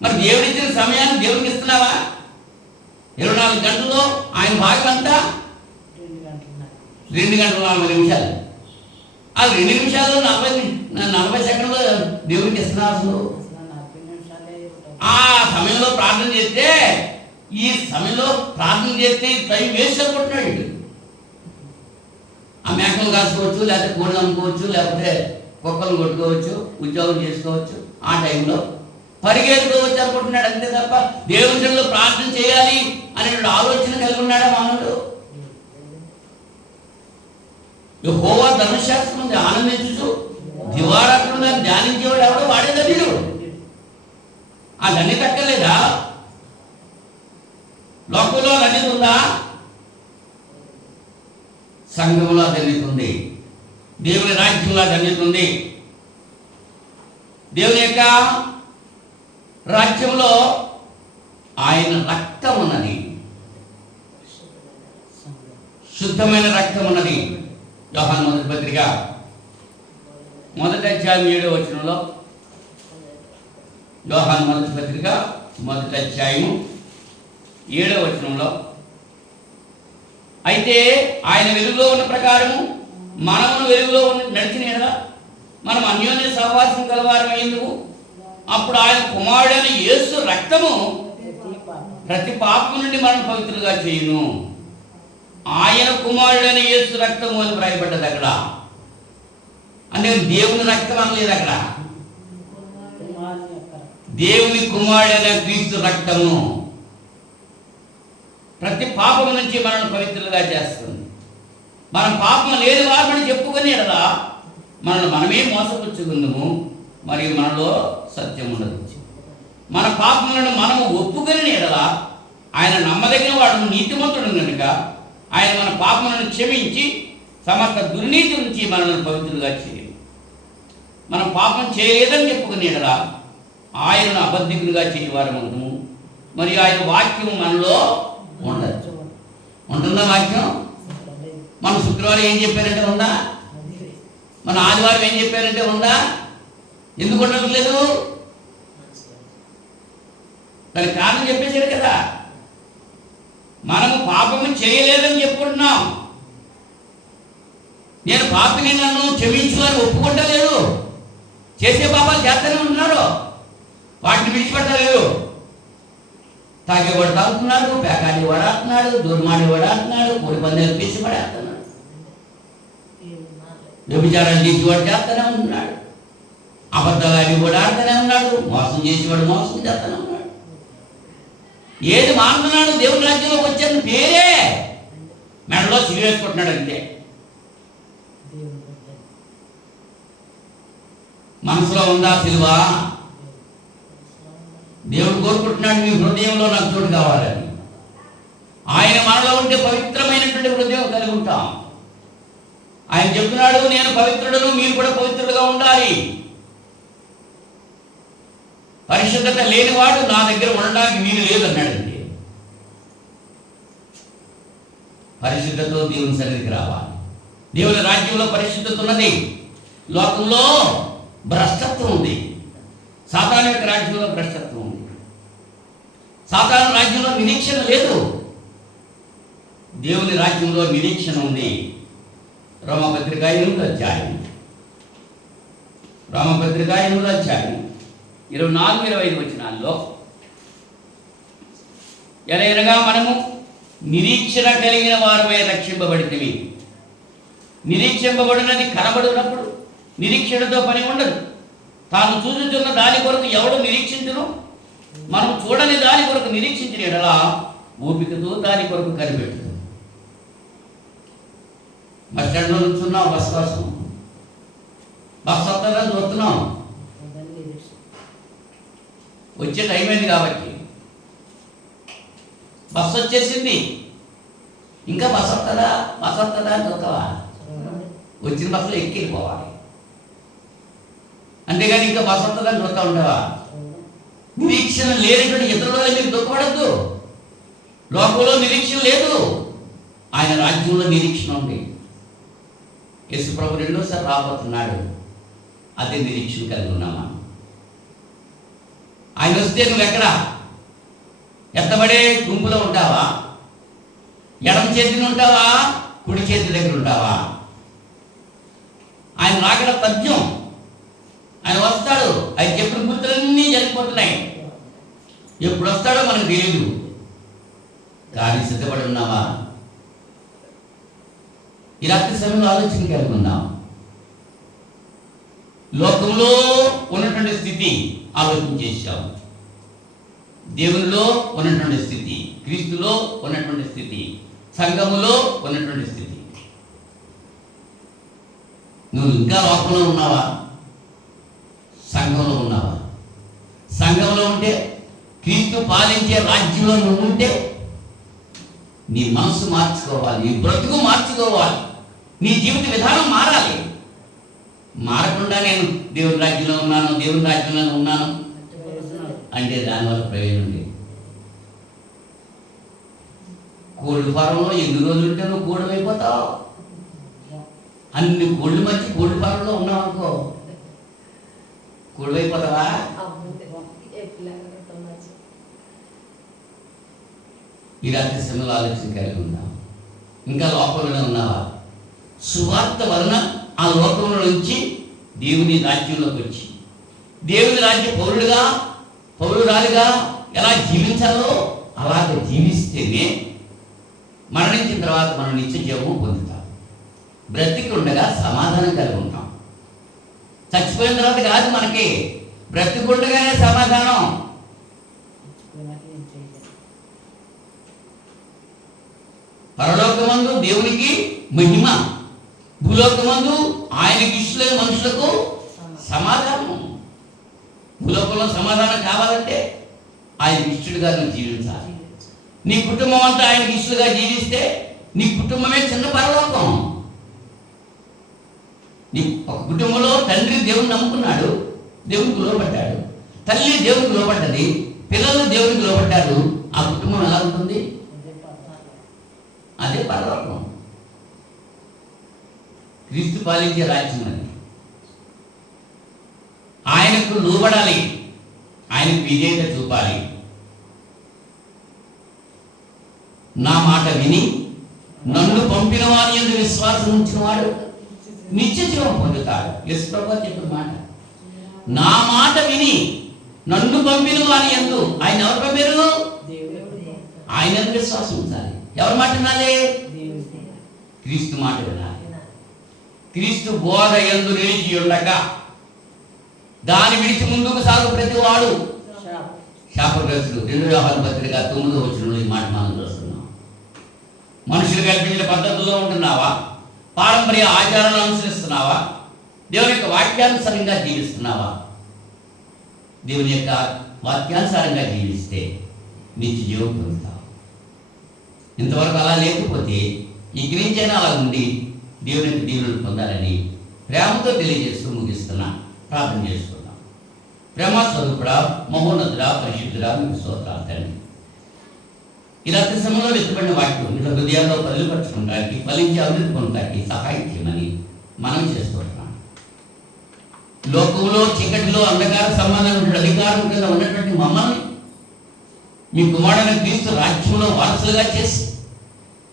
మరి దేవుడు ఇచ్చిన సమయాన్ని దేవుడికి ఇస్తున్నావా? 24 గంటల్లో ఆయన భాగం అంతా 2 గంటల 40 నిమిషాలు. ఆ 2 నిమిషాలు 40 సెకండ్లు దేవుడికి ఇస్తున్నావు. ఆ సమయంలో ప్రార్థన చేస్తే, ఈ సమయంలో ప్రార్థన చేస్తే టైం వేస్ట్ అనుకుంటున్నాడు. ఆ మేకలు కాసుకోవచ్చు, లేకపోతే కోళ్ళు అమ్ముకోవచ్చు, లేకపోతే కుక్కలు కొట్టుకోవచ్చు, ఉద్యోగం చేసుకోవచ్చు. ఆ టైంలో పరిగెత్తుకోవచ్చు అనుకుంటున్నాడు అంతే తప్ప దేవుడిలో ప్రార్థన చేయాలి అనే ఆలోచన కలిగి ఉన్నాడా మానవుడు? యెహోవా ధర్మశాస్త్రం ఉంది ఆనందించు దివారాత్రులు దాన్ని ధ్యానించేవాడు ఎవడో వాడే ధన్యుడు. ఆ ధన్యత అక్కర్లేదా? లోకంలో ధన్యత జరుగుతుందా? సంఘంలో జరుగుతుంది. దేవుని రాజ్యంలో జరుగుతుంది. దేవుని యొక్క రాజ్యంలో ఆయన రక్తం ఉన్నది, శుద్ధమైన రక్తం ఉన్నది. యోహాను మొదటి పత్రిక 1వ అధ్యాయం 7వ వచనంలో, యోహాను మొదటి పత్రిక 1వ అధ్యాయం 7వ వచనంలో, అయితే ఆయన వెలుగులో ఉన్న ప్రకారము మనమును వెలుగులో నడిచిన ఎడల మనం అన్యోన్య సహవాసం కలవారం ఎందుకు? అప్పుడు ఆయన కుమారుడైన యేసు రక్తము ప్రతి పాపం నుండి మనం పవిత్రులుగా చేయును. ఆయన కుమారుడైన యేసు రక్తము అని రాయబడ్డది అక్కడ. అంటే దేవుని రక్తం అనలేదు అక్కడ, దేవుని కుమారుడైన క్రీస్తు రక్తము ప్రతి పాపం నుంచి మనల్ని పవిత్రులుగా చేస్తుంది. మనం పాపం లేని వారిని చెప్పుకొని ఎడలా మనల్ని మనమే మోసపుచ్చుకుందాము, మరియు మనలో సత్యం ఉండదు. మన పాపములను మనము ఒప్పుకొని ఎడలా ఆయన నమ్మదగిన వాడు, నీతిమంతుడు కనుక ఆయన మన పాపములను క్షమించి సమస్త దుర్నీతి నుంచి మనల్ని పవిత్రులుగా చేయాలి. మనం పాపం చేయలేదని చెప్పుకుని ఎడలా ఆయనను అబద్ధికులుగా చేయవారమవుతాము, మరియు ఆయన వాక్యం మనలో ఉండదు. ఉంటుందా వాక్యం? మన శుక్రవారం ఏం చెప్పారంటే ఉందా? మన ఆదివారం ఏం చెప్పారంటే ఉందా? ఎందుకు ఉండట్లేదు? దానికి కారణం చెప్పేశాడు కదా. మనము పాపము చేయలేదని చెప్పుకుంటున్నాం. నేను పాపిని, నన్ను క్షమించు అని ఒప్పుకుంటలేదు. చేసే పాపాలు చేస్తూనే ఉంటున్నారు, వాటిని విడిచిపెట్టలేదు. తాగేవాడు తాగుతున్నాడు, పేకాడి వాడాడుతున్నాడు, దుర్మాడి వాడాడుతున్నాడు, కోడి పందాలు పీసి పడేస్తున్నాడు, వ్యభిచారాలు చేసేవాడు చేస్తూనే ఉంటున్నాడు, అబద్ధాలు అవి కూడా ఆడుతూనే ఉన్నాడు, మోసం చేసేవాడు మోసం చేస్తూనే ఉన్నాడు. ఏది మానుతున్నాడు? దేవుని రాజ్యంలోకి వచ్చాను పేరే మెడలో సిరివేసుకుంటున్నాడు అంతే. మనసులో ఉందా సిలువ? దేవుడు కోరుకుంటున్నాడు మీ హృదయంలో నాకు చోటు కావాలని. ఆయన మనలో ఉంటే పవిత్రమైనటువంటి హృదయం కలిగి ఉంటాం. ఆయన చెప్తున్నాడు, నేను పవిత్రుడను, మీరు కూడా పవిత్రులుగా ఉండాలి. పరిశుద్ధత లేనివాడు నా దగ్గర ఉండడానికి వీలు లేదన్నాడండి. పరిశుద్ధతతో దేవుని సన్నిధికి రావాలి. దేవుని రాజ్యంలో పరిశుద్ధత ఉన్నది. లోకంలో భ్రష్టత్వం ఉంది. సాతాను యొక్క రాజ్యంలో భ్రష్టత్వం ఉంది. సాతాను రాజ్యంలో నిరీక్షణ లేదు, దేవుని రాజ్యంలో నిరీక్షణ ఉంది. రోమపత్రిక 8వ అధ్యాయం 24-25 వచనాల్లో, ఎలాగనగా మనము నిరీక్షణ కలిగిన వారమై రక్షింపబడినవి. నిరీక్షింపబడినది కనబడినప్పుడు నిరీక్షణతో పని ఉండదు. తాను చూచుతున్న దాని కొరకు ఎవడు నిరీక్షించును? మనం చూడని దాని కొరకు నిరీక్షించిన ఎడలా ఓపికతో దాని కొరకు కనిపెట్టదు. బస్ స్టాండ్లో నుంచున్నాం, బస్ కోసం బస్ వస్తుందని చూస్తున్నాం. వచ్చే టైం అయింది కాబట్టి బస్సు వచ్చేసింది, ఇంకా బస్ వస్తుందా అని చూస్తావా? వచ్చిన బస్సులో ఎక్కి వెళ్ళిపోవాలి, అంతేగాని ఇంకా బస్సు వస్తుందని చూస్తూ ఉంటావా? నిరీక్షణ లేనటువంటి ఇతరులలో మీరు దుఃఖపడద్దు. లోకంలో నిరీక్షణ లేదు, ఆయన రాజ్యంలో నిరీక్షణ ఉంది. యేసు ప్రభు 2వసారి రాబోతున్నాడు, అదే నిరీక్షణ కలిగి ఉన్నామా? ఆయన వస్తే నువ్వు ఎక్కడ ఎత్తబడే గుంపులో ఉంటావా? ఎడమ చేతిని ఉంటావా? కుడి చేతి దగ్గర ఉంటావా? ఆయన రాకడ తథ్యం. ఆయన వస్తాడు, ఆయన చెప్పిన గుర్తులన్నీ జరిగిపోతున్నాయి. ఎప్పుడు వస్తాడో మనకు తెలియదు, కానీ సిద్ధపడి ఉన్నావా? ఈ రాత్రి సమయంలో ఆలోచన కలిగి ఉన్నాం. లోకంలో ఉన్నటువంటి స్థితి ఆలోచన చేశాం, దేవునిలో ఉన్నటువంటి స్థితి, క్రీస్తులో ఉన్నటువంటి స్థితి, సంఘములో ఉన్నటువంటి స్థితి. నువ్వు ఇంకా లోకంలో ఉన్నావా? సంఘంలో ఉన్నావా? సంఘంలో ఉంటే, క్రీస్తు పాలించే రాజ్యంలో నువ్వు ఉంటే నీ మనసు మార్చుకోవాలి, నీ బ్రతుకు మార్చుకోవాలి, నీ జీవిత విధానం మారాలి. మారకుండా నేను దేవుని రాజ్యంలో ఉన్నాను అంటే దానివల్ల ప్రయోజనం లేదు. కోల్డ్ ఫారంలో ఎన్ని రోజులు ఉంటే నువ్వు కోల్డ్ అయిపోతావు. అన్ని కోళ్ళు మధ్య కోల్డ్ ఫారంలో ఉన్నావు అనుకో, కోల్డ్ అయిపోతావా? ఈ రాత్రి సమయంలో ఆలోచన కలిగి ఉన్నావు. ఇంకా లోకంలోనే ఉన్నావా? సువార్త వలన ఆ లోకంలో నుంచి దేవుని రాజ్యంలోకి వచ్చి దేవుని రాజ్య పౌరురాలుగా ఎలా జీవించాలో అలాగ జీవిస్తేనే మరణించిన తర్వాత మనం నిత్య జీవము పొందుతాం. బ్రతికి ఉండగా సమాధానం కలిగి ఉంటాం. చచ్చిపోయిన తర్వాత కాదు, మనకి బ్రతికుండగానే సమాధానం. పరలోకమందు దేవునికి మహిమ, భూలోకమందు ఆయనకి ఇష్టమైన మనుషులకు సమాధానం. భూలోకంలో సమాధానం కావాలంటే ఆయన ఇష్టడుగా నువ్వు జీవించాలి. నీ కుటుంబం అంతా ఆయనకి ఇష్టలుగా జీవిస్తే నీ కుటుంబమే చిన్న పరలోకం. నీ ఒక కుటుంబంలో తండ్రి దేవుని నమ్ముకున్నాడు, దేవునికి లోబడ్డాడు, తల్లి దేవునికి లోబడ్డది, పిల్లలు దేవునికి లోబడ్డారు. ఆ కుటుంబం ఎలా ఉంటుంది? అదే పరలోకం. క్రీస్తు పాలించే రాజ్యం అది. ఆయనకు లోబడాలి, ఆయనకు విధేయత చూపాలి. నా మాట విని నన్ను పంపిన వారి యందు విశ్వాసం ఉంచిన వాడు నిత్య జీవం పొందుతాడు. యేసు ప్రభువు చెప్పిన మాట. నా మాట విని నన్ను పంపిన వారి యందు, ఆయన ఎవరు పంపారు? ఆయన యందు విశ్వాసం ఉంచాలి. ఎవరి మాట వినాలి? క్రీస్తు మాట వినాలి. క్రీస్తు బోధ యందు నిలిచి ఉండగా దాని విడిచి ముందుకు సాగు ప్రతి వాడు శాపగ్రస్తుడు. 2 యోహాను పత్రిక 9వ వచనంలో ఈ మాట మనం చూస్తున్నాం. మనుషులు కల్పించిన పద్ధతుల్లో ఉంటున్నావా? పారంపర్య ఆచారాలను అనుసరిస్తున్నావా? దేవుని యొక్క వాక్యానుసారంగా జీవిస్తున్నావా? దేవుని యొక్క వాక్యానుసారంగా జీవిస్తే నిత్య జీవం పొందుతావు. ఇంతవరకు అలా లేకపోతే ఇక్కడి నుంచైనా అలా ఉండి దేవుని యొక్క దీవెనలు పొందాలని ప్రేమతో తెలియజేస్తూ ముగిస్తున్నా. ప్రార్థన చేసుకుందాం. ప్రేమ స్వరూపుడా, మహోన్నతుడా, పరిశుద్ధుడా, మీకు స్తోత్రాలు తండ్రి. ఈ రాత్రి సమయంలో వెతుబడిన వాక్యం ఇలా హృదయాల్లో బయలుపరచుకుంటానికి, ఫలించి అభివృద్ధి పొందడానికి సహాయం చేయమని మనం చేస్తున్నాం. లోకంలో చీకటిలో అంధకార సంబంధం అధికారం కింద ఉన్నటువంటి మమ్మల్ని మీ కుమారుడైన క్రీస్తు రాజ్యంలో వారసులుగా చేసి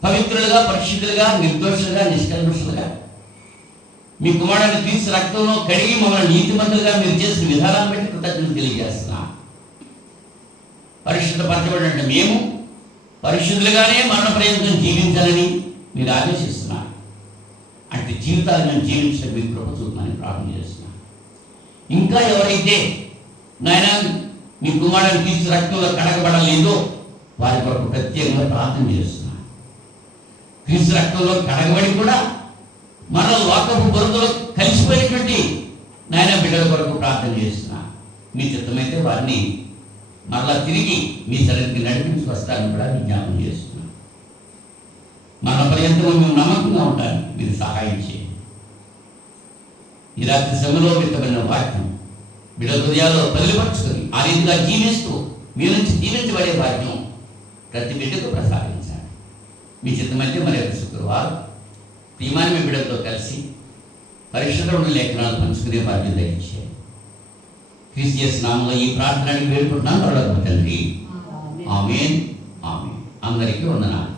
పవిత్రులుగా, పరిశుద్ధులుగా, నిర్దోషులుగా, నిష్కల్మషులుగా మీ కుమారుడైన క్రీస్తు రక్తంలో కడిగి మమ్మల్ని నీతిమంతులుగా మీరు చేసిన విధానాన్ని బట్టి కృతజ్ఞతలు తెలియజేస్తున్నాం. పరిశుద్ధపరచబడిన మేము పరిశుద్ధులుగానే మరణ పర్యంతం జీవించాలని మీరు ఆదేశిస్తున్నారు. అంటే జీవితాలను జీవించడం మీకు కృప చూపమని ప్రార్థన చేస్తున్నాను. ఇంకా ఎవరైతే నాయన మీ కుమారుని క్రీస్తు రక్తంలో కడగబడలేదో వారి కొరకు ప్రత్యేకంగా ప్రార్థన చేస్తున్నాను. క్రీస్తు రక్తంలో కడగబడి కూడా మన లోకపు బురదలో కలిసిపోయినటువంటి నాయన బిడ్డల కొరకు ప్రార్థన చేస్తున్నా. మీ చిత్తమైతే వారిని మరలా తిరిగి మీ సన్నిధికి నడిపించుకొస్తారని కూడా విజ్ఞాపన చేస్తున్నాను. మన పర్యంతం మేము నమ్మకంగా ఉంటాను, మీరు సహాయం చేయండి. ఈ రాత్రి సమయంలో విత్తబడిన వాక్యం బిడ్డల హృదయాల్లో బదిలిపరుచుకొని ఆ రీతిగా జీవిస్తూ మీ నుంచి జీవించబడే భాగ్యం ప్రతి బిడ్డకు ప్రసాదించాలి. మీ చిత్తమైతే మరి యొక్క శుక్రవారం ప్రియమైన మీ బిడ్డలతో కలిసి పరిశుద్ధమైన లేఖనాలు పంచుకునే బాధ్యత దయచేయండి. క్రీస్తు నామములో ఈ ప్రార్థనని వేడుకుంటున్నాను తండ్రి. ఆమేన్. ఆమేన్. అందరికీ వందనాలు.